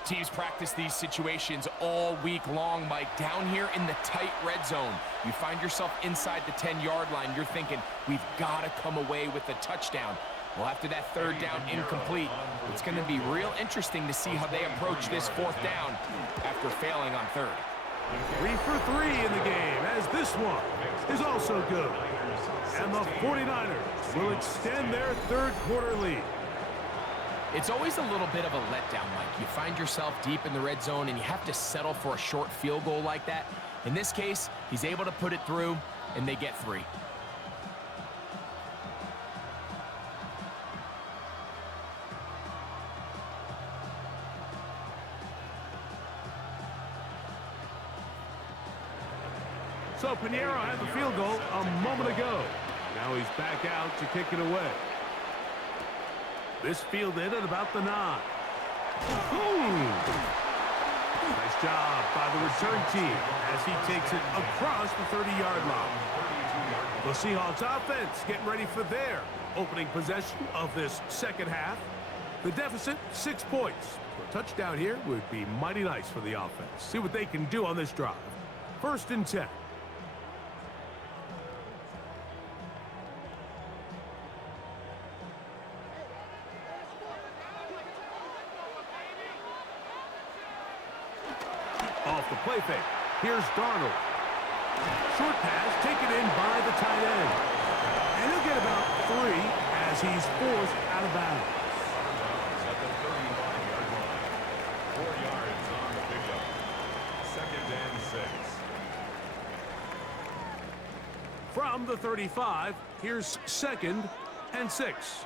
Teams practice these situations all week long, Mike. Down here in the tight red zone, you find yourself inside the 10-yard line. You're thinking, we've got to come away with a touchdown. Well, after that 3rd down incomplete, it's going to be real interesting to see how they approach this 4th down after failing on 3rd. 3 for 3 in the game, as this one is also good. And the 49ers will extend their 3rd quarter lead. It's always a little bit of a letdown, Mike. You find yourself deep in the red zone, and you have to settle for a short field goal like that. In this case, he's able to put it through, and they get 3. So Pinheiro had the field goal a moment ago. Now he's back out to kick it away. This fielded at about the 9. Nice job by the return team as he takes it across the 30-yard line. The Seahawks offense getting ready for their opening possession of this 2nd half. The deficit, 6 points. A touchdown here would be mighty nice for the offense. See what they can do on this drive. 1st and 10. Off the play fake. Here's Darnold. Short pass taken in by the tight end. And he'll get about 3 as he's forced out of bounds. At the 35-yard line. 4 yards on the pickup. 2nd and 6. From the 35, here's 2nd and 6.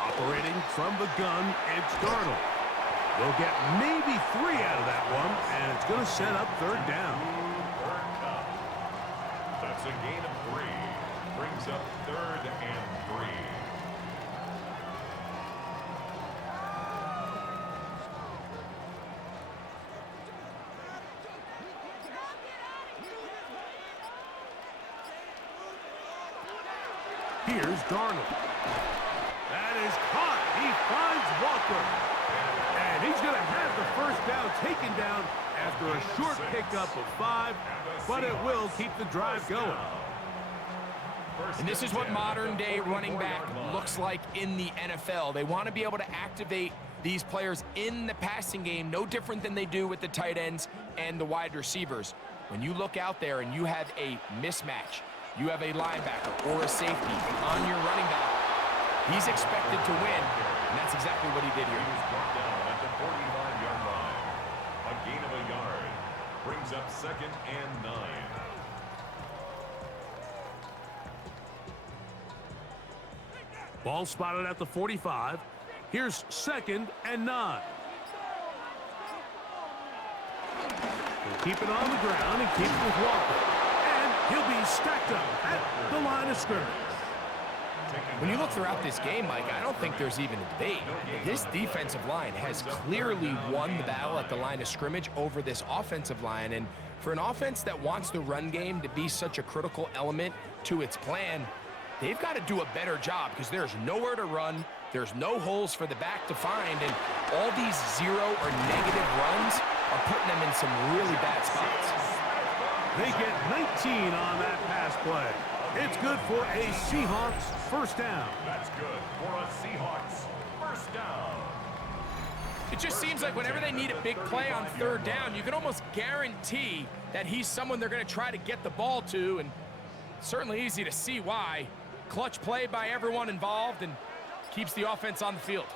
Operating from the gun, it's Darnold. They'll get maybe 3 out of that one, and it's going to set up 3rd down. It's a gain of 3. Brings up 3rd and 3. Here's Darnold. That is caught. He finds Walker. And he's going to have the first down taken down after a short pickup of 5, but it will keep the drive going. And this is what modern-day running back looks like in the NFL. They want to be able to activate these players in the passing game, no different than they do with the tight ends and the wide receivers. When you look out there and you have a mismatch, you have a linebacker or a safety on your running back, he's expected to win, and that's exactly what he did here. He was brought down at the 45-yard line. A gain of a yard. Brings up 2nd and 9. Ball spotted at the 45. Here's 2nd and 9. He'll keep it on the ground and keep it with Walker. And he'll be stacked up at the line of scrimmage. When you look throughout this game, Mike, I don't think there's even a debate. This defensive line has clearly won the battle at the line of scrimmage over this offensive line. And for an offense that wants the run game to be such a critical element to its plan, they've got to do a better job because there's nowhere to run, there's no holes for the back to find, and all these 0 or negative runs are putting them in some really bad spots. They get 19 on that pass play. It's good for a Seahawks first down. That's good for a Seahawks first down. It just seems like whenever they need a big play on 3rd down, you can almost guarantee that he's someone they're going to try to get the ball to, and certainly easy to see why. Clutch play by everyone involved and keeps the offense on the field.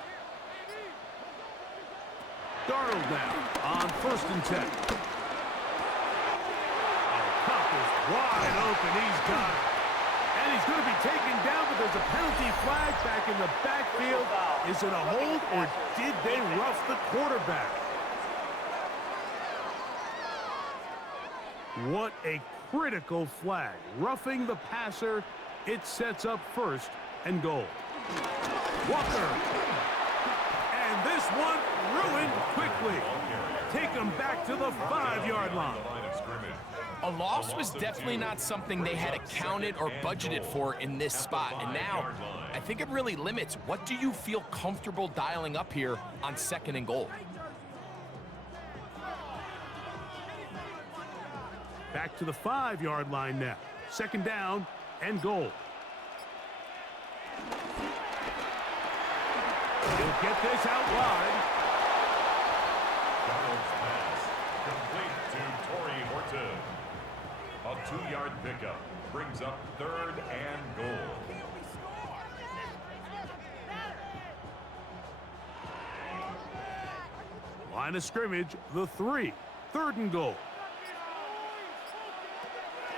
Darnold now on 1st and 10. Cup is wide open. He's got it. And he's going to be taken down, but there's a penalty flag back in the backfield. Is it a hold, or did they rough the quarterback? What a critical flag. Roughing the passer. It sets up 1st and goal. Walker. And this one ruined quickly. Take him back to the 5-yard line. A loss was definitely not something they had accounted or budgeted for in this spot. And now, I think it really limits what do you feel comfortable dialing up here on 2nd and goal. Back to the 5-yard line now. 2nd down and goal. He'll get this out wide. Darnold's pass complete to Torrey Horton. A 2-yard pickup brings up 3rd and goal. Line of scrimmage, the 3. 3rd and goal.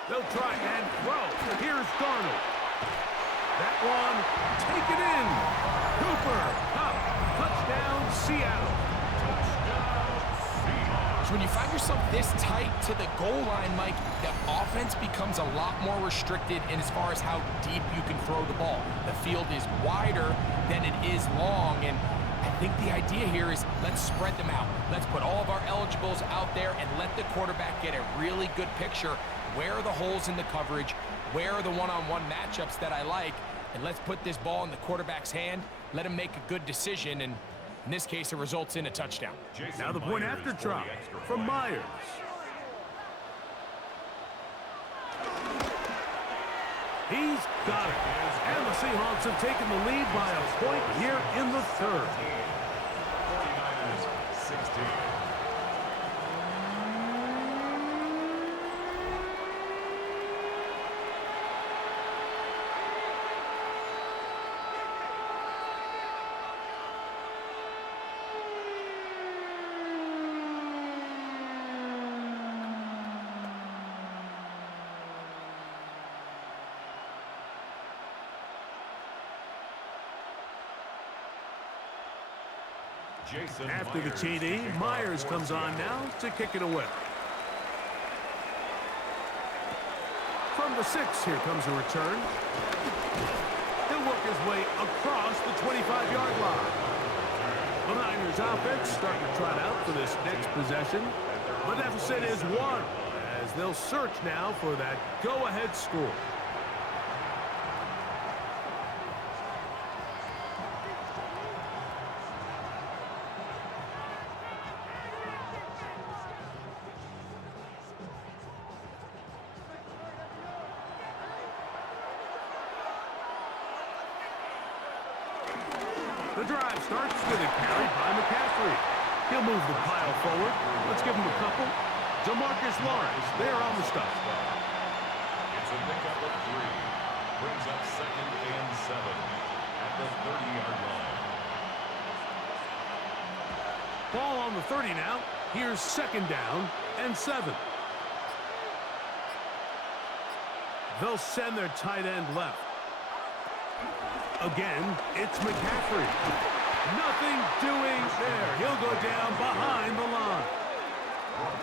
They'll try and throw. Here's Darnold. That one taken in. Cooper, Cup, touchdown, Seattle. So when you find yourself this tight to the goal line, Mike, the offense becomes a lot more restricted in as far as how deep you can throw the ball. The field is wider than it is long, and I think the idea here is let's spread them out. Let's put all of our eligibles out there and let the quarterback get a really good picture. Where are the holes in the coverage? Where are the one-on-one matchups that I like? And let's put this ball in the quarterback's hand, let him make a good decision, and in this case, it results in a touchdown. Now the point after try from Myers. He's got it. And the Seahawks have taken the lead by a point here in the 3rd. 49ers 16. After the TD, Myers comes on now to kick it away. From the 6, here comes a return. He'll work his way across the 25-yard line. The Niners offense starting to trot out for this next possession. The deficit is 1, as they'll search now for that go-ahead score. The drive starts with a carry by McCaffrey. He'll move the pile forward. Let's give him a couple. DeMarcus Lawrence there on the stop. It's a pickup of 3. Brings up 2nd and 7 at the 30-yard line. Ball on the 30 now. Here's 2nd down and 7. They'll send their tight end left. Again, it's McCaffrey. Nothing doing there. He'll go down behind the line.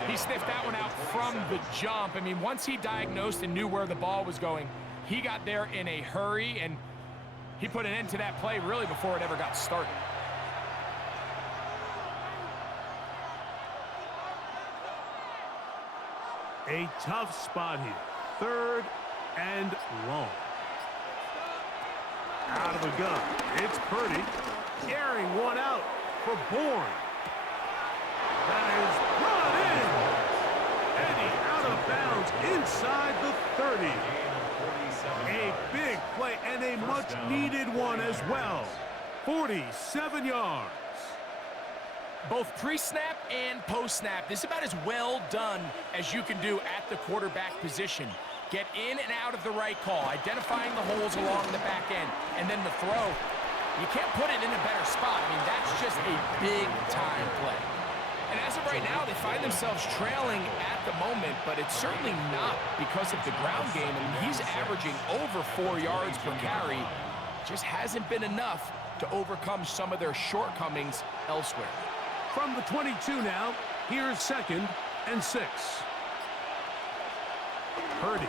He sniffed that one out from the jump. I mean, once he diagnosed and knew where the ball was going, he got there in a hurry, and he put an end to that play really before it ever got started. A tough spot here. 3rd and long. Out of the gun. It's Purdy. Carrying one out for Bourne. That is brought in. And he's out of bounds inside the 30. A big play and a much-needed one as well. 47 yards. Both pre-snap and post-snap, this is about as well done as you can do at the quarterback position. Get in and out of the right call, identifying the holes along the back end, and then the throw. You can't put it in a better spot. I mean, that's just a big-time play. And as of right now, they find themselves trailing at the moment, but it's certainly not because of the ground game. I mean, he's averaging over 4 yards per carry. Just hasn't been enough to overcome some of their shortcomings elsewhere. From the 22 now, here's 2nd and 6. Purdy.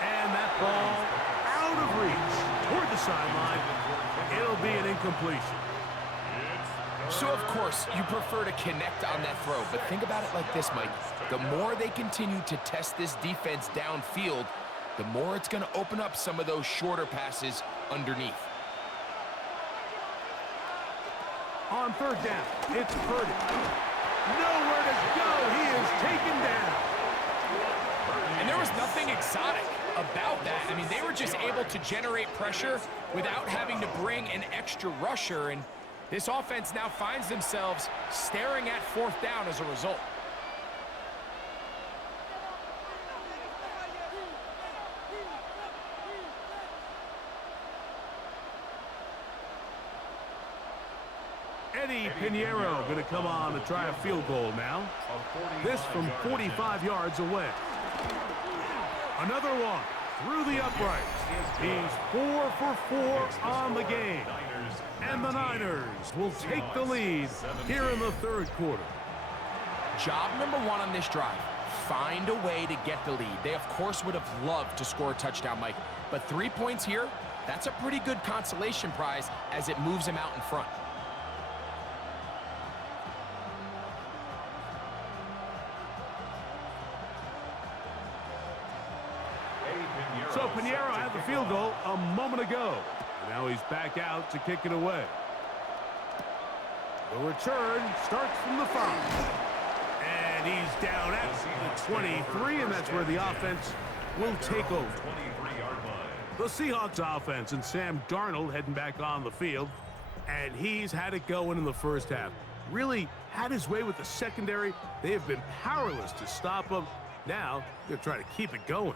And that ball out of reach toward the sideline. It'll be an incompletion. So, of course, you prefer to connect on that throw, but think about it like this, Mike. The more they continue to test this defense downfield, the more it's going to open up some of those shorter passes underneath. On 3rd down, it's Purdy. Nowhere to go. He is taken down. And there was nothing exotic about that. I mean, they were just able to generate pressure without having to bring an extra rusher. And this offense now finds themselves staring at 4th down as a result. Eddie Pinheiro going to come on to try a field goal now. This from 45 yards away. Another one through the uprights. He's 4 for 4 on the game. And the Niners will take the lead here in the 3rd quarter. Job number 1 on this drive, find a way to get the lead. They, of course, would have loved to score a touchdown, Mike. But 3 points here, that's a pretty good consolation prize as it moves them out in front. So Pinheiro had the field goal a moment ago. Now he's back out to kick it away. The return starts from the 5. And he's down at the 23, and that's where the offense will take over. The Seahawks offense and Sam Darnold heading back on the field. And he's had it going in the first half. Really had his way with the secondary. They have been powerless to stop him. Now they're trying to keep it going.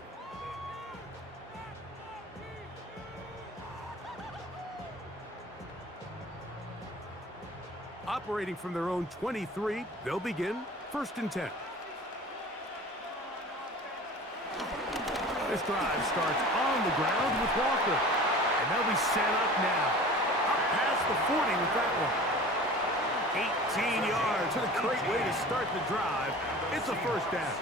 Operating from their own 23, they'll begin 1st and 10. This drive starts on the ground with Walker. And they'll be set up now. Up past the 40 with that one. 18 yards. And a great way to start the drive. It's a 1st down.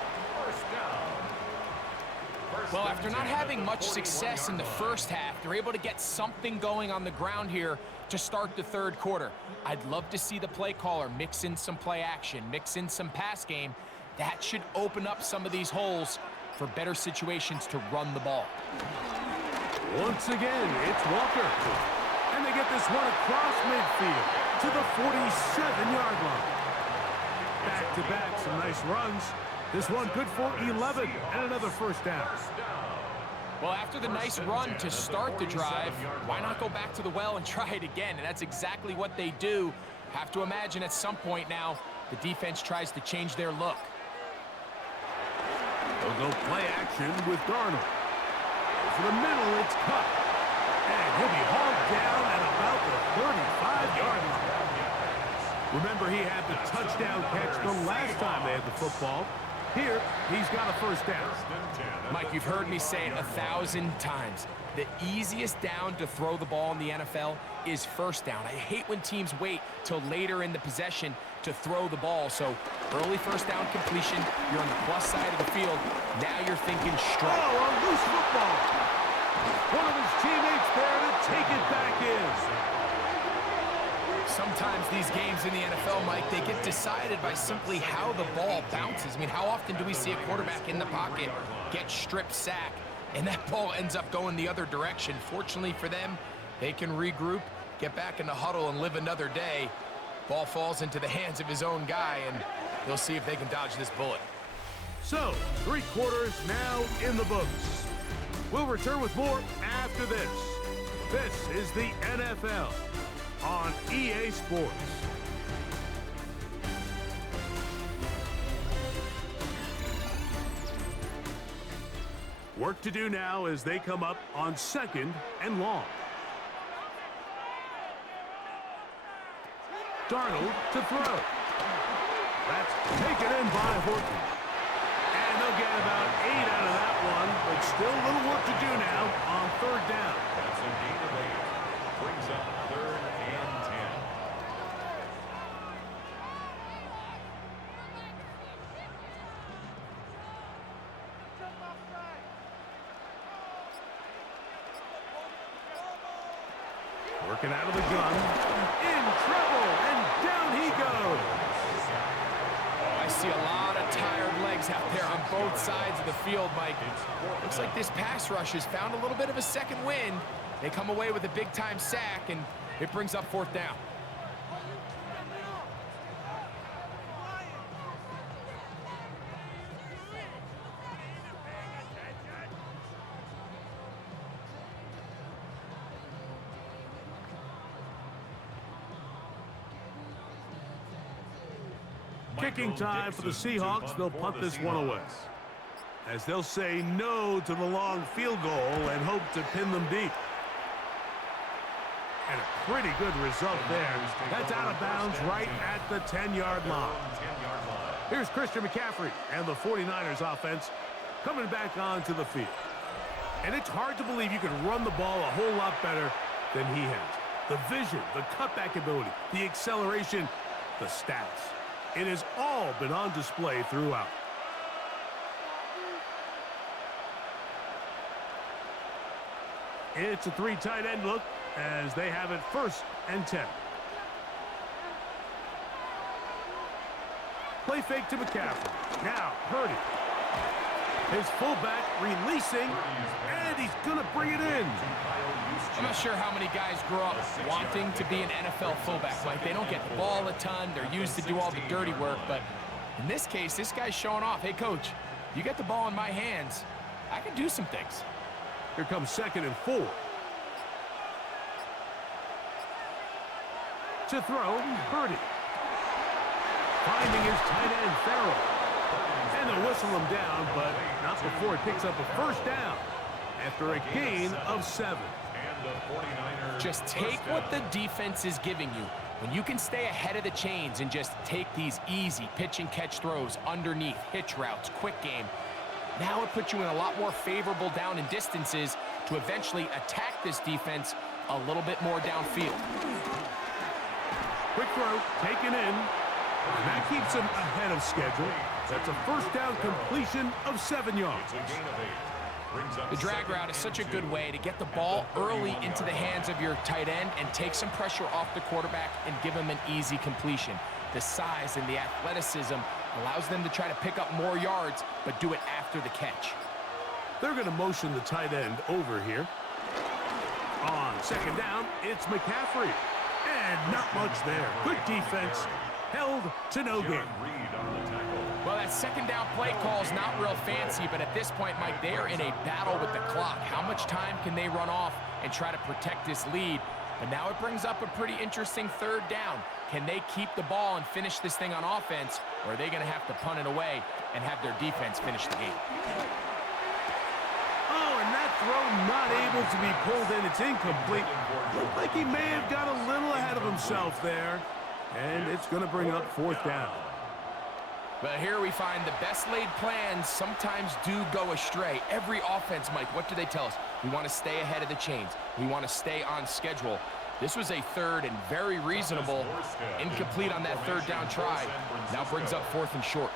Well, after not having much success in the first half, they're able to get something going on the ground here to start the third quarter. I'd love to see the play caller mix in some play action, mix in some pass game. That should open up some of these holes for better situations to run the ball. Once again, it's Walker. And they get this one across midfield to the 47-yard line. Back-to-back, some nice runs. This one good for 11 and another first down. Well, after the nice run to start the drive, why not go back to the well and try it again? And that's exactly what they do. Have to imagine at some point now, the defense tries to change their look. They'll go play action with Darnold. For the middle, it's cut. And he'll be hauled down at about the 35-yard line. Remember, he had the touchdown catch the last time they had the football. Here, he's got a first down. Mike, you've heard me say it 1,000 times. The easiest down to throw the ball in the NFL is first down. I hate when teams wait till later in the possession to throw the ball. So early first down completion, you're on the plus side of the field. Now you're thinking strike. Oh, a loose football. One of his teammates there to take it back in. Sometimes these games in the NFL, Mike, they get decided by simply how the ball bounces. I mean, how often do we see a quarterback in the pocket get strip sack, and that ball ends up going the other direction? Fortunately for them, they can regroup, get back in the huddle, and live another day. Ball falls into the hands of his own guy, and they'll see if they can dodge this bullet. So, 3 quarters now in the books. We'll return with more after this. This is the NFL on EA Sports. Work to do now as they come up on 2nd and long. Darnold to throw. That's taken in by Horton. And they'll get about 8 out of that one, but still a little work to do now on 3rd down. That's a gain of 8. Brings up 3rd and 10. Working out of the gun. In trouble, and down he goes. I see a lot of tired legs out there on both sides of the field, Mike. Looks like this pass rush has found a little bit of a second wind. They come away with a big-time sack, and it brings up 4th down. Kicking time for the Seahawks. They'll punt this one away, as they'll say no to the long field goal and hope to pin them deep. And a pretty good result there. That's out of bounds right at the 10-yard line. Here's Christian McCaffrey and the 49ers offense coming back onto the field. And it's hard to believe you can run the ball a whole lot better than he has. The vision, the cutback ability, the acceleration, the stats. It has all been on display throughout. It's a 3 tight end look as they have it 1st and 10. Play fake to McCaffrey. Now, Purdy. His fullback releasing, and he's going to bring it in. I'm not sure how many guys grow up wanting to be an NFL fullback. Like, they don't get the ball a ton. They're used to do all the dirty work. But in this case, this guy's showing off. Hey, coach, you get the ball in my hands, I can do some things. Here comes 2nd and 4. To throw, Purdy. Finding his tight end, Farrell. And they'll whistle him down, but not before he picks up a 1st down after a gain of 7. Just take what the defense is giving you. When you can stay ahead of the chains and just take these easy pitch and catch throws underneath, hitch routes, quick game, now it puts you in a lot more favorable down and distances to eventually attack this defense a little bit more downfield. Quick throw, taken in, and that keeps him ahead of schedule. That's a 1st down completion of 7 yards. The drag route is such a good way to get the ball early into the hands of your tight end and take some pressure off the quarterback and give him an easy completion. The size and the athleticism allows them to try to pick up more yards, but do it after the catch. They're going to motion the tight end over here. On second down, it's McCaffrey. And not much there. Good defense. Held to no gain. Well, that second down play call is not real fancy, but at this point, Mike, they are in a battle with the clock. How much time can they run off and try to protect this lead? But now it brings up a pretty interesting third down. Can they keep the ball and finish this thing on offense, or are they going to have to punt it away and have their defense finish the game? Oh, and that throw not able to be pulled in. It's incomplete. Looked like he may have got a little ahead of himself there. And it's going to bring up fourth down. But here we find the best laid plans sometimes do go astray. Every offense, Mike, what do they tell us? We want to stay ahead of the chains. We want to stay on schedule. This was a third and very reasonable. Incomplete on that third down try. Now brings up fourth and short.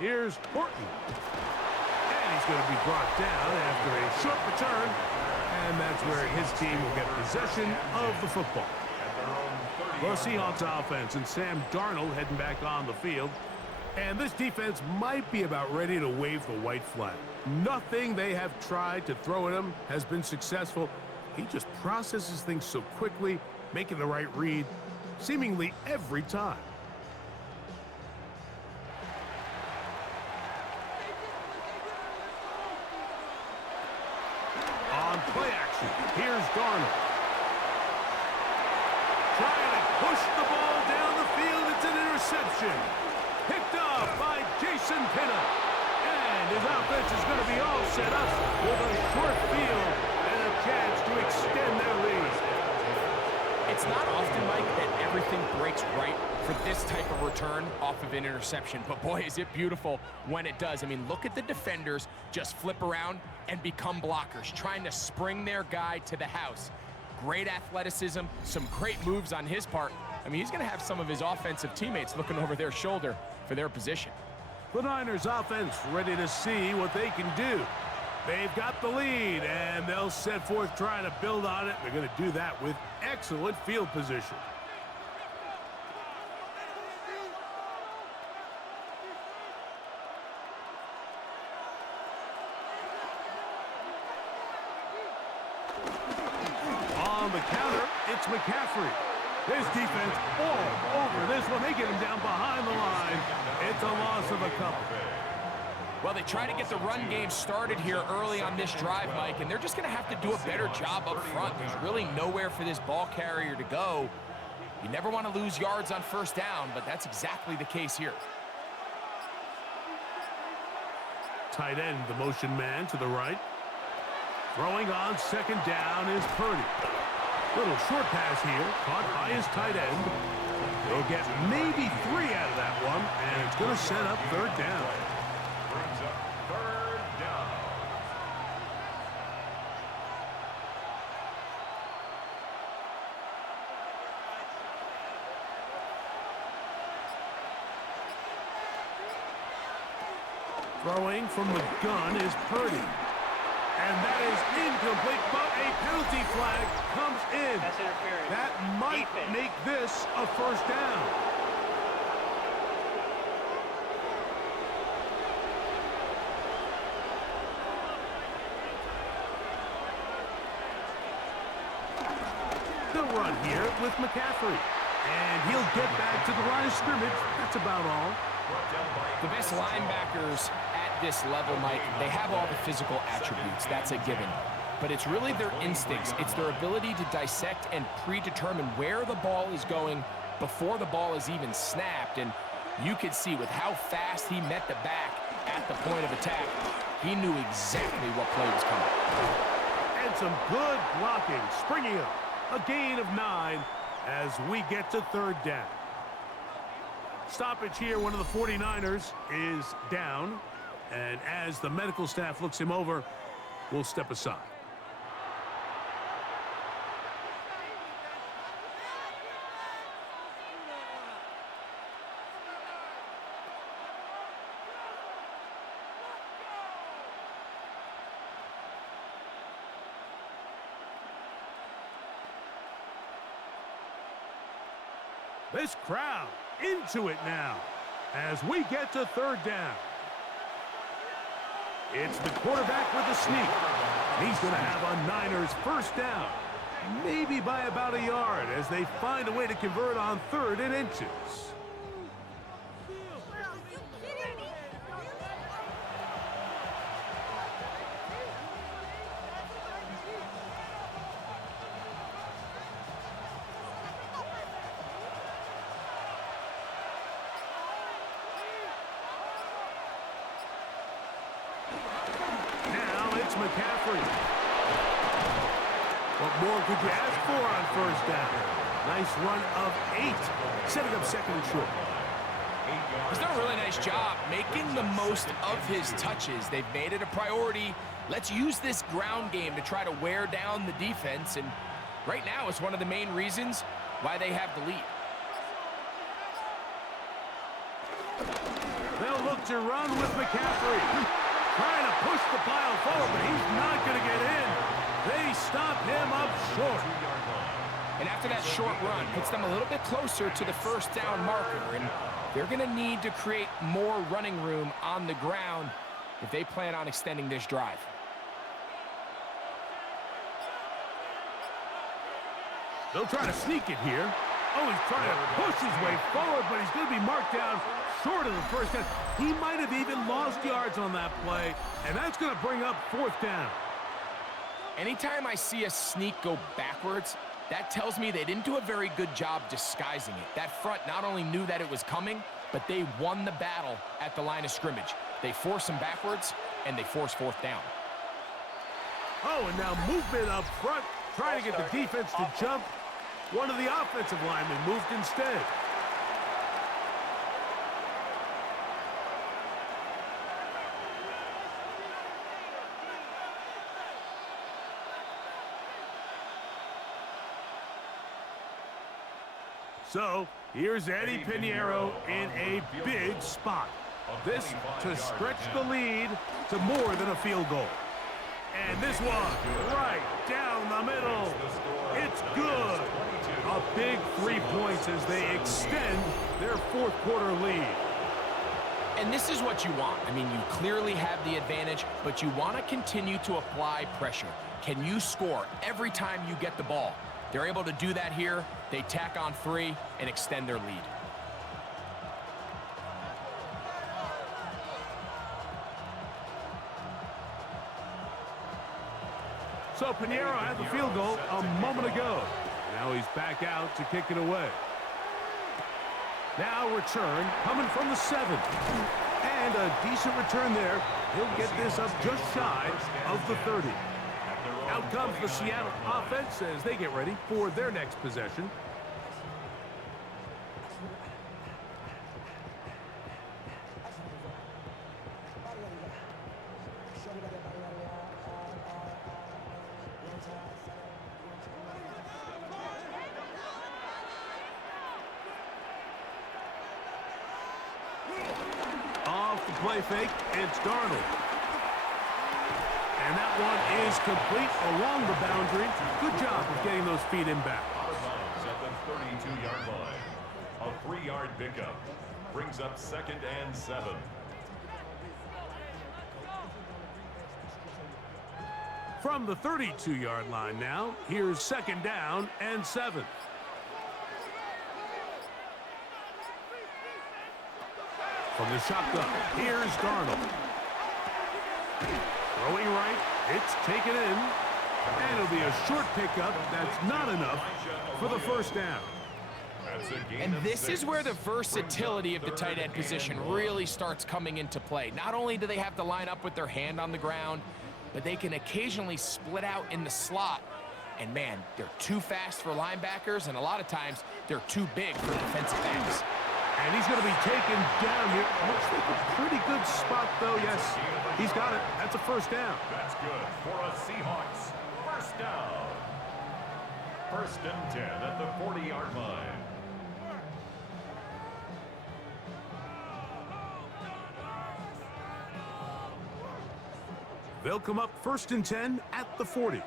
Here's Horton. And he's going to be brought down after a short return. And that's where his team will get possession of the football. The Seahawks offense and Sam Darnold heading back on the field. And this defense might be about ready to wave the white flag. Nothing they have tried to throw at him has been successful. He just processes things so quickly, making the right read, seemingly every time. On play action, here's Darnold. Trying to push the ball down the field. It's an interception. Picked up by Jason Pinna. And his offense is going to be all set up with a short field and a chance to extend their lead. It's not often, Mike, that everything breaks right for this type of return off of an interception. But boy, is it beautiful when it does. I mean, look at the defenders just flip around and become blockers, trying to spring their guy to the house. Great athleticism, some great moves on his part. I mean, he's going to have some of his offensive teammates looking over their shoulder for their position. The Niners offense ready to see what they can do. They've got the lead, and they'll set forth trying to build on it. They're going to do that with excellent field position. On the counter, it's McCaffrey. His defense all over this one. They get him down behind the line. It's a loss of a couple. Well, they try to get the run game started here early on this drive, Mike, and they're just going to have to do a better job up front. There's really nowhere for this ball carrier to go. You never want to lose yards on first down, but that's exactly the case here. Tight end, the motion man to the right. Throwing on second down is Purdy. Little short pass here, caught by his tight end. He'll get maybe 3 out of that one, and it's going to set up third down. Brings up third down. Throwing from the gun is Purdy. And that is incomplete, but a penalty flag comes in. That's interference. That might Defense. make this a first down. They'll run here with McCaffrey. And he'll get back to the line of scrimmage. That's about all. The best linebackers at this level, Mike, they have all the physical attributes. That's a given. But it's really their instincts. It's their ability to dissect and predetermine where the ball is going before the ball is even snapped. And you could see with how fast he met the back at the point of attack, he knew exactly what play was coming. And some good blocking, springing up. A gain of 9 as we get to third down. Stoppage here, one of the 49ers is down. And as the medical staff looks him over, we'll step aside. This crowd into it now as we get to third down. It's the quarterback with the sneak. He's going to have a Niners first down, maybe by about a yard as they find a way to convert on 3rd and inches. McCaffrey. What more could you ask for on first down? Nice run of 8, setting up 2nd and short. He's done a really nice job making the most of his touches. They've made it a priority. Let's use this ground game to try to wear down the defense, and right now it's one of the main reasons why they have the lead. They'll look to run with McCaffrey. Trying to push the pile forward, but he's not going to get in. They stop him up short. And after that short run, puts them a little bit closer to the first down marker, and they're going to need to create more running room on the ground if they plan on extending this drive. They'll try to sneak it here. Oh, he's trying to push his way forward, but he's going to be marked down short of the first down. He might have even lost yards on that play, and that's going to bring up 4th down. Anytime I see a sneak go backwards, that tells me they didn't do a very good job disguising it. That front not only knew that it was coming, but they won the battle at the line of scrimmage. They force him backwards, and they force 4th down. Oh, and now movement up front, trying to get the defense to jump. One of the offensive linemen moved instead. So, here's Eddie Pinheiro in a big spot. This to stretch the lead to more than a field goal. And this one, right down the middle. It's good. A big 3 points as they extend their 4th quarter lead. And this is what you want. I mean, you clearly have the advantage, but you want to continue to apply pressure. Can you score every time you get the ball? They're able to do that here. They tack on 3 and extend their lead. So Pinheiro had the field goal a moment ago. Now he's back out to kick it away. Now return coming from the 7. And a decent return there. He'll get this up just shy of the 30. Out comes the Seattle offense as they get ready for their next possession. Off the play fake, it's Darnold. And that one is complete along the boundary. Good job of getting those feet in back. At the 32-yard line. A 3-yard pickup. Brings up 2nd and 7. From the 32-yard line now, here's 2nd down and 7. From the shotgun, here's Darnold. Throwing right, it's taken in, and it'll be a short pickup that's not enough for the first down. And this is where the versatility of the tight end position really starts coming into play. Not only do they have to line up with their hand on the ground, but they can occasionally split out in the slot. And man, they're too fast for linebackers, and a lot of times they're too big for defensive ends. And he's going to be taken down here. Looks like a pretty good spot, though. Yes, he's got it. That's a first down. That's good for a Seahawks first down. 1st and 10 at the 40-yard line. They'll come up 1st and 10 at the 40.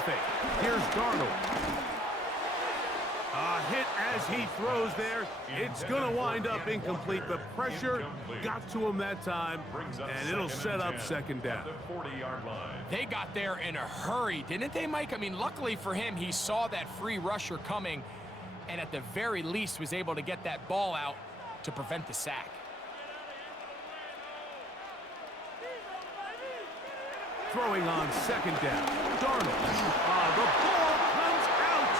fake. Here's Darnold. A hit as he throws there. It's going to wind up incomplete. The pressure got to him that time, and it'll set up second down. They got there in a hurry, didn't they, Mike? I mean, luckily for him, he saw that free rusher coming, and at the very least was able to get that ball out to prevent the sack. Throwing on second down. Darnold. The ball comes out.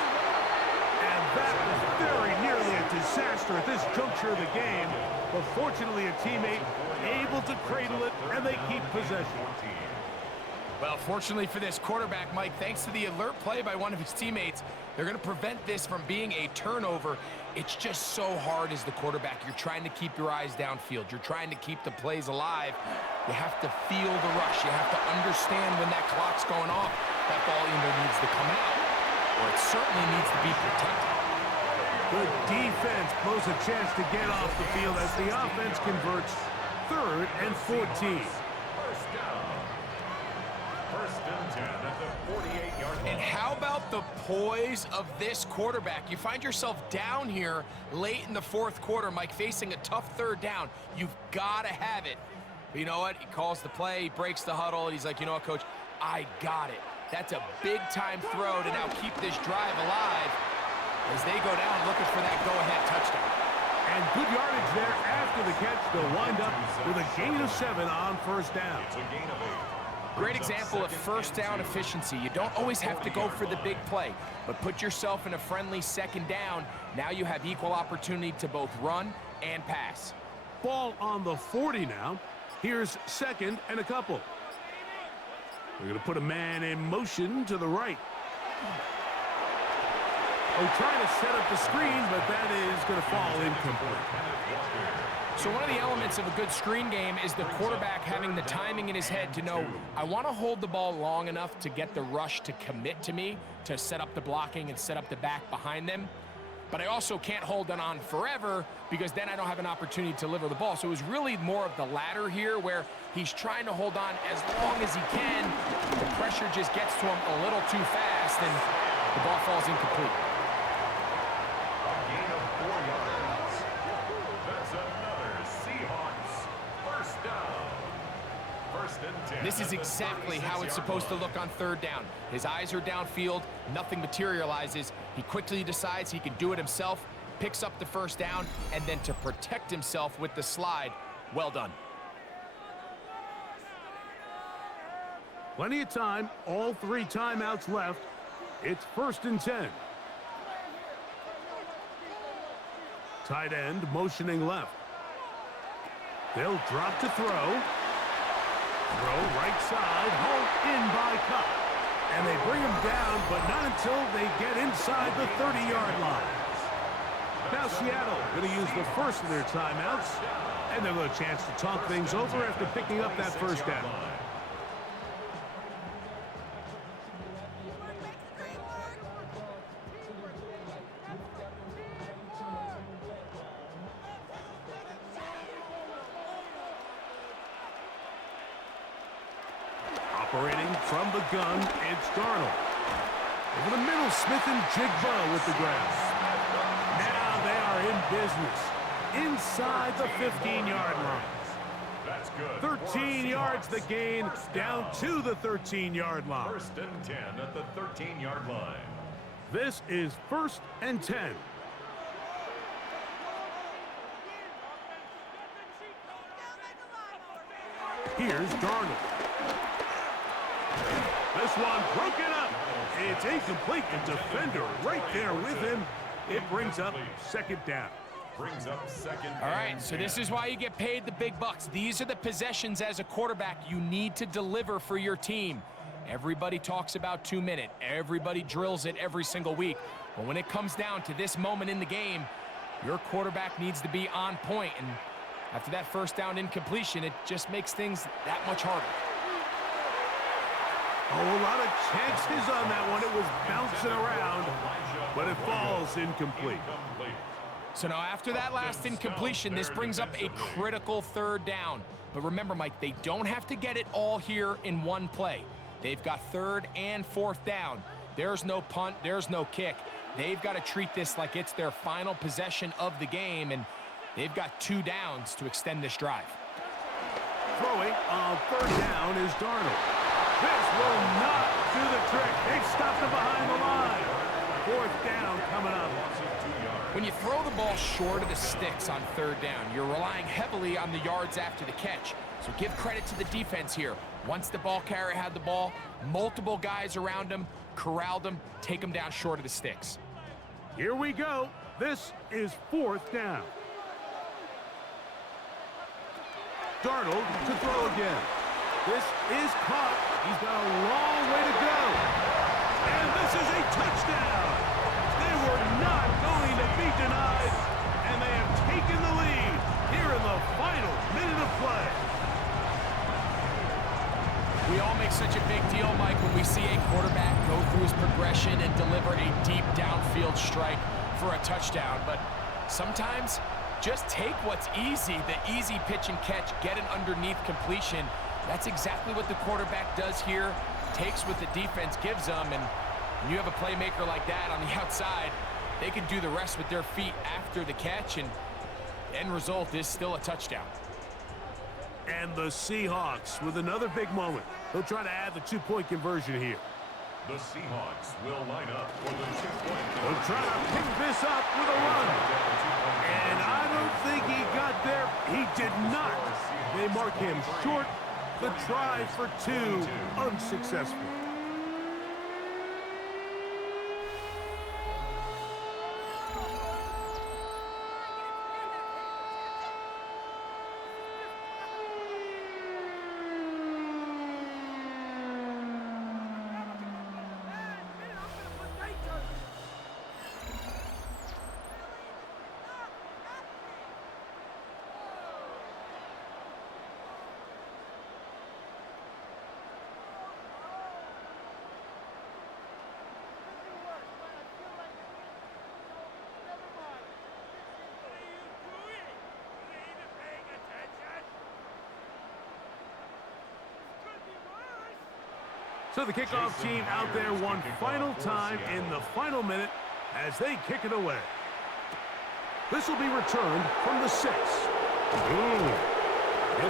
And that was very nearly a disaster at this juncture of the game. But fortunately, a teammate able to cradle it, and they keep possession. Well, fortunately for this quarterback, Mike, thanks to the alert play by one of his teammates, they're going to prevent this from being a turnover. It's just so hard as the quarterback. You're trying to keep your eyes downfield. You're trying to keep the plays alive. You have to feel the rush. You have to understand when that clock's going off. That ball either needs to come out or it certainly needs to be protected. Good defense blows a chance to get off the field as the offense converts 3rd and 14. First down. First and 10 at the 48-yard line. And how about the poise of this quarterback? You find yourself down here late in the 4th quarter, Mike, facing a tough 3rd down. You've got to have it. But you know what? He calls the play, he breaks the huddle, and he's like, you know what, Coach? I got it. That's a big-time throw to now keep this drive alive as they go down looking for that go-ahead touchdown. And good yardage there after the catch. They'll wind up with a gain of 7 on first down. It's a gain of 8. Great example of first down efficiency. You don't always have to go for the big play, but put yourself in a friendly second down. Now you have equal opportunity to both run and pass. Ball on the 40 now. Here's 2nd and a couple. We're going to put a man in motion to the right. Oh, trying to set up the screen, but that is going to fall incomplete. So one of the elements of a good screen game is the quarterback having the timing in his head to know, I want to hold the ball long enough to get the rush to commit to me, to set up the blocking and set up the back behind them. But I also can't hold it on forever because then I don't have an opportunity to deliver the ball. So it was really more of the latter here where he's trying to hold on as long as he can. The pressure just gets to him a little too fast and the ball falls incomplete. A gain of 4 yards. That's another Seahawks first down. First and 10. This is exactly how it's supposed to look on 3rd down. His eyes are downfield, nothing materializes. He quickly decides he can do it himself, picks up the first down, and then to protect himself with the slide, well done. Plenty of time, all 3 timeouts left. It's 1st and 10. Tight end motioning left. They'll drop to throw. Throw right side, hauled in by Cup. And they bring him down, but not until they get inside the 30-yard line. Now Seattle going to use the first of their timeouts, and they'll have a chance to talk things over after picking up that first down. Operating from the gun, it's Darnold. Over the middle, Smith and Jigba with the grab. Now they are in business. Inside the 15-yard line. That's good. 13 yards the gain, down to the 13-yard line. First and 10 at the 13-yard line. This is 1st and 10. Here's Darnold. This one broken up. It's incomplete. The defender right there with him. It brings up 2nd down. Brings up 2nd. All right, so this is why you get paid the big bucks. These are the possessions as a quarterback you need to deliver for your team. Everybody talks about 2-minute. Everybody drills it every single week. But when it comes down to this moment in the game, your quarterback needs to be on point. And after that first down incompletion, it just makes things that much harder. Oh, a lot of chances on that one. It was bouncing around, but it falls incomplete. So now after that last incompletion, this brings up a critical 3rd down. But remember, Mike, they don't have to get it all here in one play. They've got 3rd and 4th down. There's no punt, there's no kick. They've got to treat this like it's their final possession of the game, and they've got 2 downs to extend this drive. Throwing on 3rd down is Darnold. This will not do the trick. They've stopped him behind the line. 4th down coming up. When you throw the ball short of the sticks on 3rd down, you're relying heavily on the yards after the catch. So give credit to the defense here. Once the ball carrier had the ball, multiple guys around him, corralled him, take him down short of the sticks. Here we go. This is 4th down. Darnold to throw again. This is caught. He's got a long way to go. And this is a touchdown. They were not going to be denied, and they have taken the lead here in the final minute of play. We all make such a big deal, Mike, when we see a quarterback go through his progression and deliver a deep downfield strike for a touchdown. But sometimes just take what's easy, the easy pitch and catch, get an underneath completion. That's exactly what the quarterback does here, takes what the defense gives them, and when you have a playmaker like that on the outside, they can do the rest with their feet after the catch, and end result is still a touchdown. And the Seahawks with another big moment. They'll try to add the 2-point conversion here. The Seahawks will line up for the 2-point. They'll try to pick this up with a run. And I don't think he got there. He did not. They mark him short. The try for 2 unsuccessful. So the kickoff team out there one final time in the final minute as they kick it away. This will be returned from the 6. He'll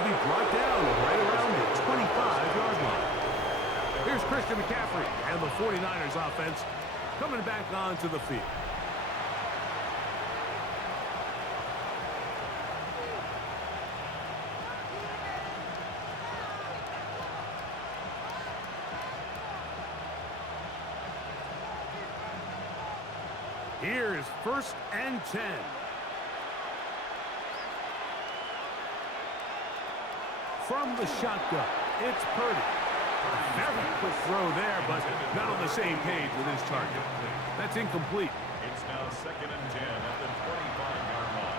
be brought down right around the 25-yard line. Here's Christian McCaffrey and the 49ers offense coming back onto the field. Here's 1st and 10. From the shotgun, it's Purdy. Very quick throw there, but not on the same page with his target. That's incomplete. It's now 2nd and 10 at the 25-yard line.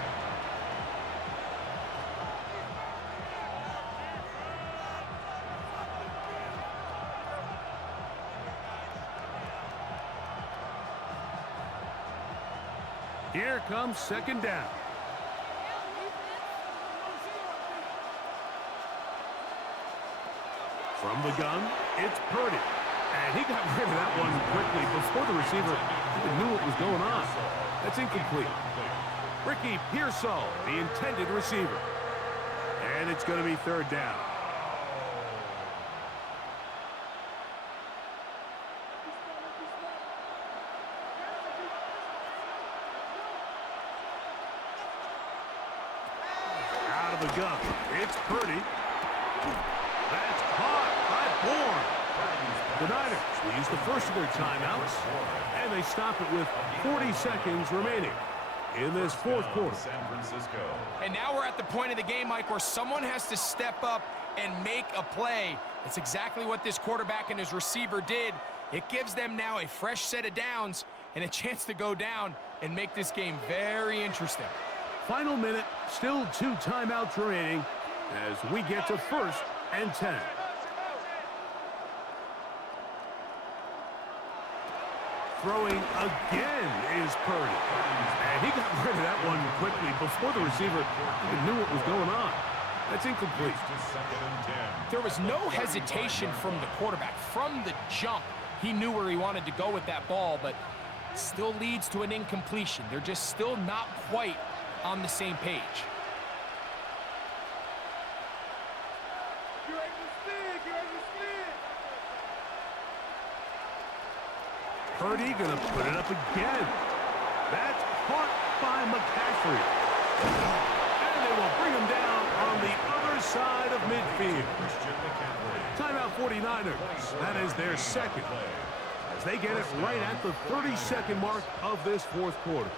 Here comes 2nd down. From the gun, it's Purdy. And he got rid of that one quickly before the receiver even knew what was going on. That's incomplete. Ricky Pearsall, the intended receiver. And it's going to be 3rd down. Out of the gun, it's Purdy. That's caught by Bourne. The Niners will use the first of their timeouts, and they stop it with 40 seconds remaining in this 4th quarter. San Francisco. And now we're at the point of the game, Mike, where someone has to step up and make a play. It's exactly what this quarterback and his receiver did. It gives them now a fresh set of downs and a chance to go down and make this game very interesting. Final minute, still 2 timeouts remaining as we get to 1st and 10. Throwing again is Purdy. And he got rid of that one quickly before the receiver even knew what was going on. That's incomplete. To second and 10. There was no hesitation from the quarterback. From the jump, he knew where he wanted to go with that ball, but still leads to an incompletion. They're just still not quite on the same page. Purdy gonna put it up again. That's caught by McCaffrey. And they will bring him down on the other side of midfield. Timeout 49ers. That is their second. As they get it right at the 30-second mark of this fourth quarter.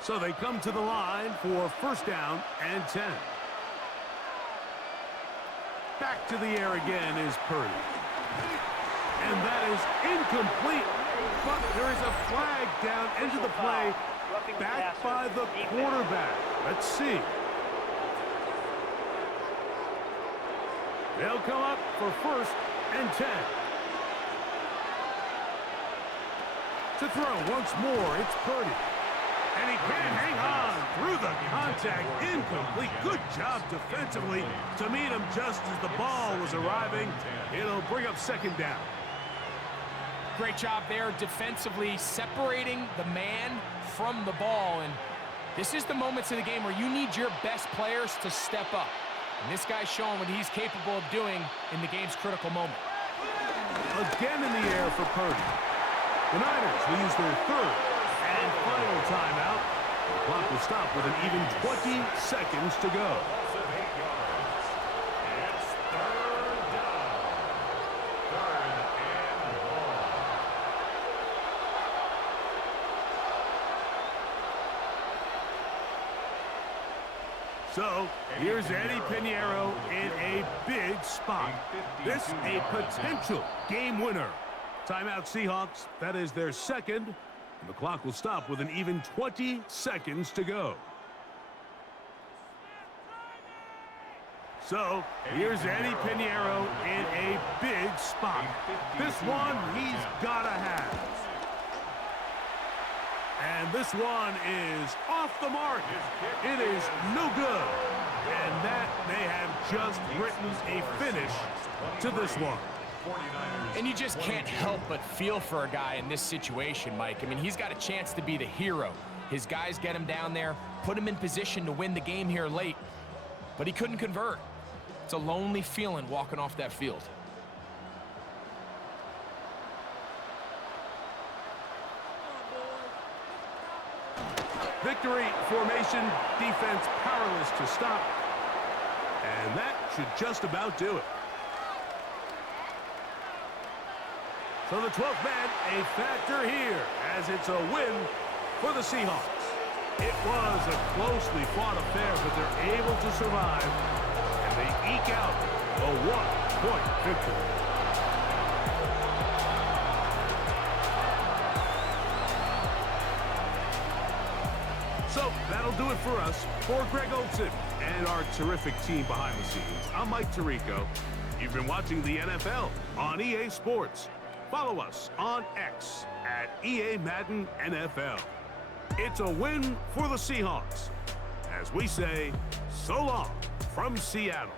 So they come to the line for first down and 10. Back to the air again is Purdy. And that is incomplete. But there is a flag down into the play. Back by the quarterback. Let's see. They'll come up for first and 10. To throw once more, it's Purdy. And he can't hang on through the contact. Incomplete. Good job defensively to meet him just as the ball was arriving. It'll bring up second down. Great job there defensively, separating the man from the ball. And this is the moments of the game where you need your best players to step up. And this guy's showing what he's capable of doing in the game's critical moment. Again in the air for Purdy. The Niners will use their third and final timeout. The clock will stop with an even 20 seconds to go. It's third down. Third and long. So here's Eddie Pinheiro in a big spot. This a potential game winner. Timeout Seahawks. That is their second. And the clock will stop with an even 20 seconds to go. So here's Eddie Pinheiro in a big spot. This one he's got to have. And this one is off the mark. It is no good. And that they have just written a finish to this one. And you just can't help but feel for a guy in this situation, Mike. I mean, he's got a chance to be the hero. His guys get him down there, put him in position to win the game here late, but he couldn't convert. It's a lonely feeling walking off that field. Victory formation, defense powerless to stop. And that should just about do it. So the 12th man, a factor here, as it's a win for the Seahawks. It was a closely fought affair, but they're able to survive, and they eke out a one-point victory. So that'll do it for us. For Greg Olsen and our terrific team behind the scenes, I'm Mike Tirico. You've been watching the NFL on EA Sports. Follow us on X at EA Madden NFL. It's a win for the Seahawks. As we say, so long from Seattle.